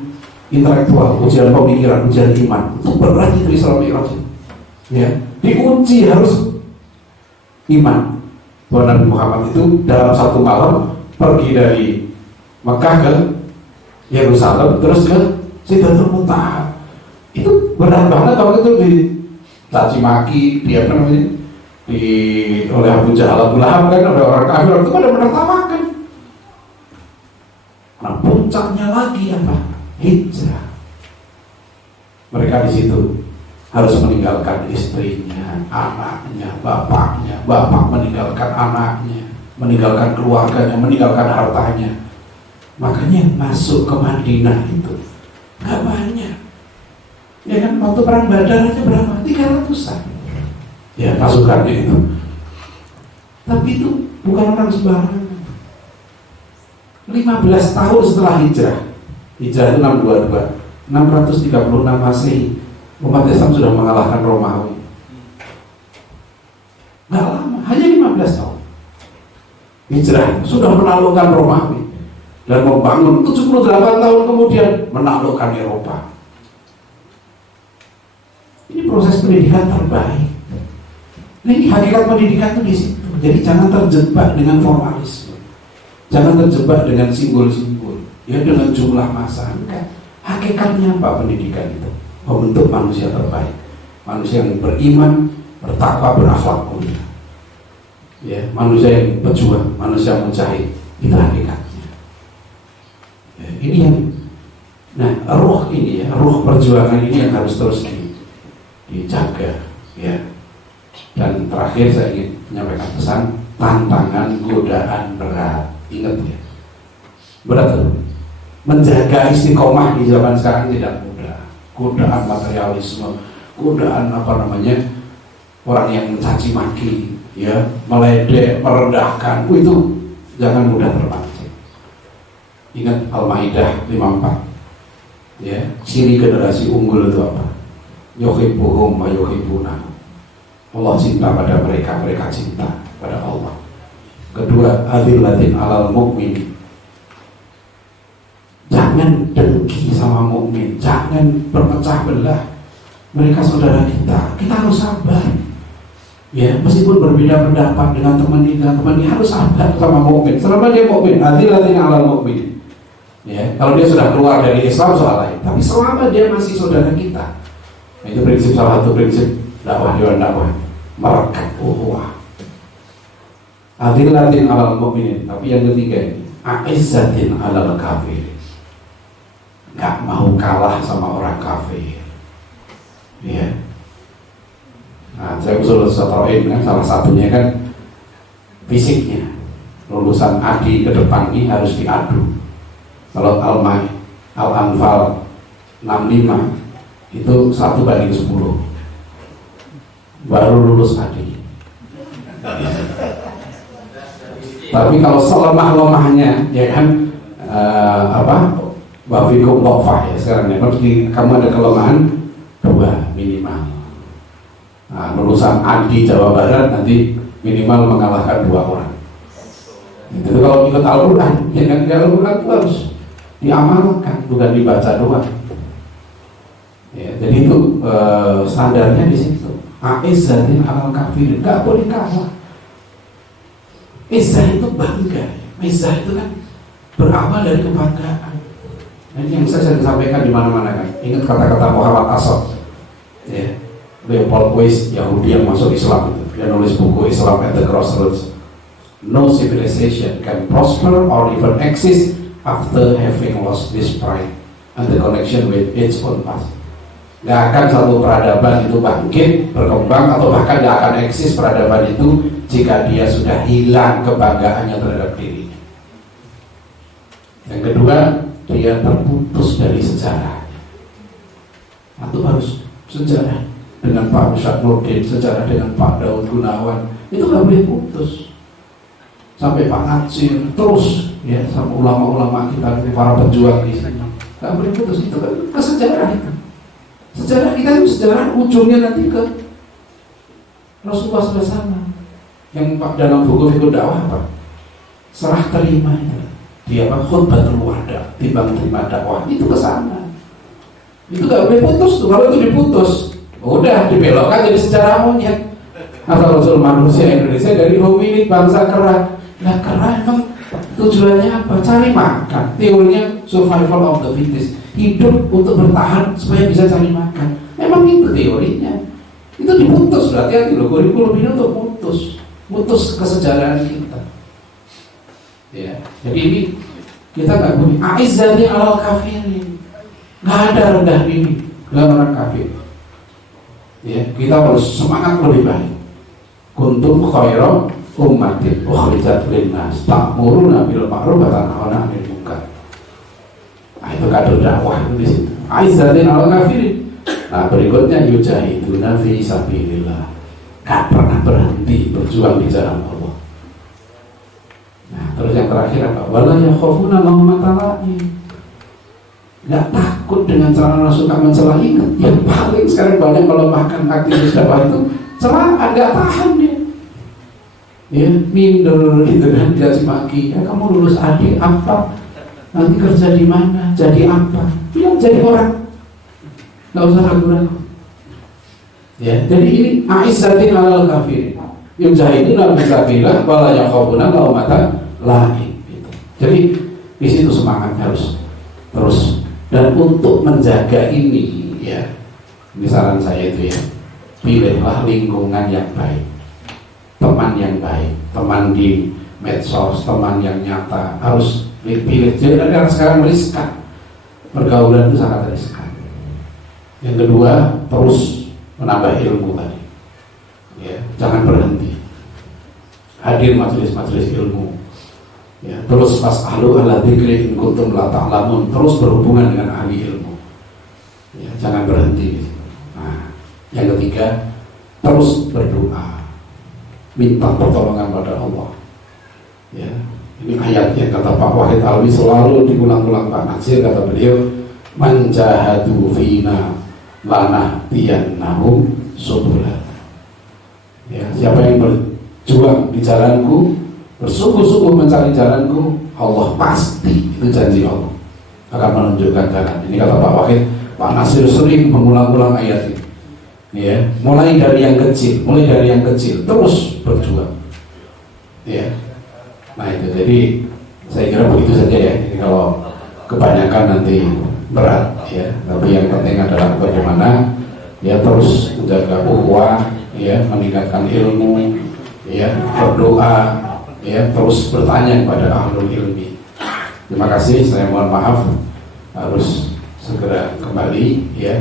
intelektual, ujian pemikiran, ujian iman. Itu berat itu Isra Mi'raj, ya. Diuji harus iman bahwa Nabi Muhammad itu dalam satu malam pergi dari Mekah ke Yerusalem terus ke Sidratul Muntaha. Itu berat banget waktu itu, dicaci maki, dia oleh Abu Jahal, Abu Lahab, kan, oleh orang kafir itu pada menertawakan. Nah, puncaknya lagi apa? Hijrah. Mereka di situ harus meninggalkan istrinya, anaknya, bapaknya, bapak meninggalkan anaknya, meninggalkan keluarganya, meninggalkan hartanya. Makanya masuk ke Madinah itu gak banyak. Ya kan, waktu perang Badar aja berapa? 300-an. Ya, pasukannya itu. Tapi itu bukan orang sembarangan. 15 tahun setelah hijrah. Hijrah itu 622, 636 Masehi. Umat Islam sudah mengalahkan Romawi. Gak lama, hanya 15 tahun. Hijrah sudah menaklukkan Romawi dan membangun 78 tahun kemudian menaklukkan Eropa. Ini proses pendidikan terbaik. Nah, ini hakikat pendidikan itu di situ. Jadi jangan terjebak dengan formalisme, jangan terjebak dengan simbol-simbol, ya, dengan jumlah massa. Enggak. Hakikatnya apa pendidikan itu? Membentuk manusia terbaik. manusia yang beriman, bertakwa, berakhlak mulia. Ya, manusia yang berjuang, manusia mujahid, itu hakikatnya. Ya, ini yang, nah ruh ini ya, ruh perjuangan ini yang harus terus dijaga. Ya, dan terakhir saya ingin menyampaikan pesan, tantangan, godaan berat. Ingat ya, berat tuh. Menjaga istiqomah di zaman sekarang tidak mudah. Godaan materialisme, godaan orang yang mencaci maki, ya, meledek, merendahkan, itu jangan mudah terpancing. Ingat Al-Maidah 54. Ya, ciri generasi unggul itu apa? Yuhibbuhum wa yuhibbuna. Allah cinta pada mereka, mereka cinta pada Allah. Kedua, adzillatin 'alal mu'minin. Jangan dengki sama mukmin, jangan berpecah belah. Mereka saudara kita harus sabar. Ya, meskipun berbeda pendapat dengan teman ini harus sabar sama mukmin. Selama dia mukmin, adzillatin 'alal mu'min. Ya, kalau dia sudah keluar dari Islam soal lain, tapi selama dia masih saudara kita, nah, itu prinsip, salah satu prinsip dakwah dewan dakwah, merekat ukhuwah. Adzillatin 'alal mu'minin. Tapi yang ketiga ini, a'izzatin 'alal kafirin. Gak mau kalah sama orang kafir. Ya. Nah, saya usul seteroin kan, salah satunya kan fisiknya. Lulusan ADI ke depan ini harus diadu. Kalau Al-Anfal 65 itu 1:10 baru lulus ADI. Tapi kalau selemah-lemahnya, ya kan, wafikum dhofah ya sekarang ya, berarti kamu ada kelemahan 2 minimal. Nah, lulusan ADI Jawa Barat nanti minimal mengalahkan 2 orang. Itu kalau ikut Al-Quran, ya kan, Al-Quran itu harus diamalkan, bukan dibaca doang. Ya, jadi itu standarnya di situ. A'izzatin 'alal kafirin, nggak boleh kalah. Izzah itu bangga. Izzah itu kan berawal dari kebanggaan. Ini yang saya sering sampaikan di mana-mana kan. Ingat kata-kata Muhammad Asad, ya, Leopold Weiss, Yahudi yang masuk Islam itu. Dia nulis buku Islam at the Crossroads. No civilization can prosper or even exist after having lost this pride and the connection with its own past. Gak akan satu peradaban itu bangkit, berkembang, atau bahkan gak akan eksis peradaban itu jika dia sudah hilang kebanggaannya terhadap dirinya. Yang kedua, dia terputus dari sejarah. Atau harus sejarah dengan Pak Ustadz Nurdin, sejarah dengan Pak Daud Gunawan, itu gak boleh putus. Sampai Pak Natsir, terus ya, sama ulama-ulama kita, para pejuang di sini, gak boleh putus. Itu kan ke sejarah itu. Sejarah kita itu sejarah ujungnya nanti ke Rasulullah SAW. Yang Pak dalam buku Fiqh Dakwah apa? Serah terima itu. Dia apa? Khutbatul wada, timbang terima dakwah, itu ke sana. Itu gak boleh putus tuh. Kalau itu diputus, udah dibelokkan jadi sejarah monyet. Asal usul manusia Indonesia dari hominid, bangsa kera. Nah, kera emang tujuannya apa? Cari makan. Teorinya survival of the fittest. Hidup untuk bertahan supaya bisa cari makan. Memang itu teorinya. Itu diputus, berarti loh, kurikulum ini untuk putus kesejarahan kita. Ya, jadi ini kita nggak boleh a'izzatin 'alal kafirin. Nggak ada rendah diri dengan orang kafir. Ya, kita harus semangat lebih baik. Kuntum khairan ummatin ukhrijat linnas ta'muruna bil ma'ruf wa tanhauna 'anil munkar. Nah, itu kader dakwah itu di situ. A'izzatin 'alal kafirin. Nah, berikutnya yujahiduna fi sabilillah. Gak pernah berhenti berjuang di jalan Allah. Nah, terus yang terakhir apa? Wala yakhafuna laumata laim. Gak takut dengan cara suka mencela. Ingat, yang paling sekarang banyak melemahkan aktivis dakwah itu celaan, gak tahan dia. Ya, minder gitu kan, caci maki. Ya, kamu lulus ADI apa? Nanti kerja di mana? Jadi apa? Bilang jadi orang. Gak usah ragu-ragu. Ya, jadi ini a'izzatin 'alal kafirin. Yujahiduna fi sabilillah wala yakhafuna laumata laim. Jadi di situ semangat harus terus. Dan untuk menjaga ini, ya, ini saran saya itu ya, pilihlah lingkungan yang baik, teman yang baik, teman di medsos, teman yang nyata, harus pilih. Jadi ada sekarang riskan, pergaulan itu sangat riskan. Yang kedua, terus menambah ilmu tadi, ya, jangan berhenti, hadir majelis-majelis ilmu, ya, terus fas'alu ala dzikri in kuntum la ta'lamun, terus berhubungan dengan ahli ilmu, ya, jangan berhenti. Nah, yang ketiga, terus berdoa, minta pertolongan pada Allah. Ya, ini ayat yang kata Pak Wahid Alwi selalu diulang-ulang Pak Nasir, kata beliau, man jahadu fina lanahdiyannahum subulana. Ya, siapa yang berjuang di jalanku, bersungguh-sungguh mencari jalanku, Allah pasti, itu janji Allah, akan menunjukkan jalan. Ini kata Pak Wahid. Pak Nasir sering mengulang-ulang ayat ini, ya, mulai dari yang kecil, terus berjuang, ya. Nah itu, jadi saya kira begitu saja ya. Jadi kalau kebanyakan nanti berat, ya. Tapi yang penting adalah bagaimana, ya, terus menjaga ukhuwah, ya, meningkatkan ilmu, ya, berdoa, ya, terus bertanya kepada ahlul ilmi. Terima kasih. Saya mohon maaf harus segera kembali, ya.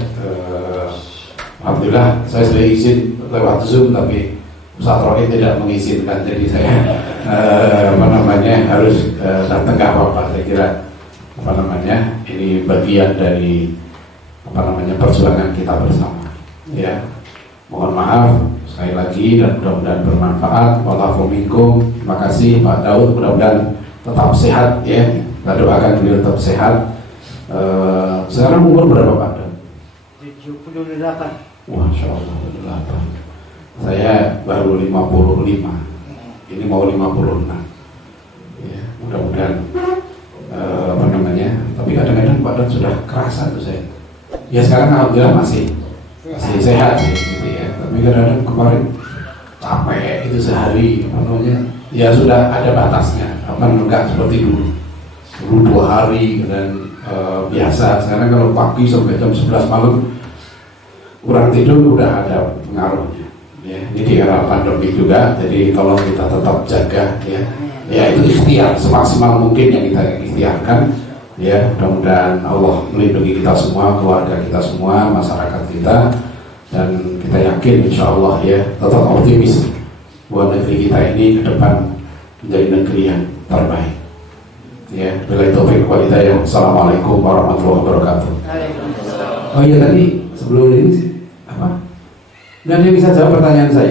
Alhamdulillah saya sudah izin lewat Zoom, tapi Ustaz Rohid tidak mengizinkan, jadi saya harus datang, nggak apa-apa. Saya kira ini bagian dari perjuangan kita bersama, ya. Mohon maaf sekali lagi dan mudah-mudahan bermanfaat. Wallahu minkum. Terima kasih Pak Daud, mudah-mudahan tetap sehat, ya. Kita doakan beliau tetap sehat. Sekarang umur berapa Pak? 78. Wah, Masya Allah, 78. Saya baru 55. Ini mau 56. Ya, mudah-mudahan tapi kadang-kadang badan sudah kerasa tuh saya. Ya sekarang alhamdulillah masih sehat sih, gitu ya. Tapi kadang-kadang kemarin capek itu sehari, ya sudah ada batasnya. Enggak seperti dulu 2 hari dan biasa. Sekarang kalau pagi sampai jam 11 malam kurang tidur udah ada pengaruhnya, ya. Ini di era pandemi juga, jadi tolong kita tetap jaga, ya. Ya itu ikhtiar semaksimal mungkin yang kita ikhtiarkan, ya. Mudah-mudahan Allah melindungi kita semua, keluarga kita semua, masyarakat kita, dan kita yakin insya Allah, ya, tetap optimis bahwa negeri kita ini ke depan menjadi negeri yang terbaik, ya. Billahi taufiq wal hidayah. Assalamualaikum warahmatullahi wabarakatuh. Oh iya, tadi sebelum ini nggak ada yang bisa jawab pertanyaan saya.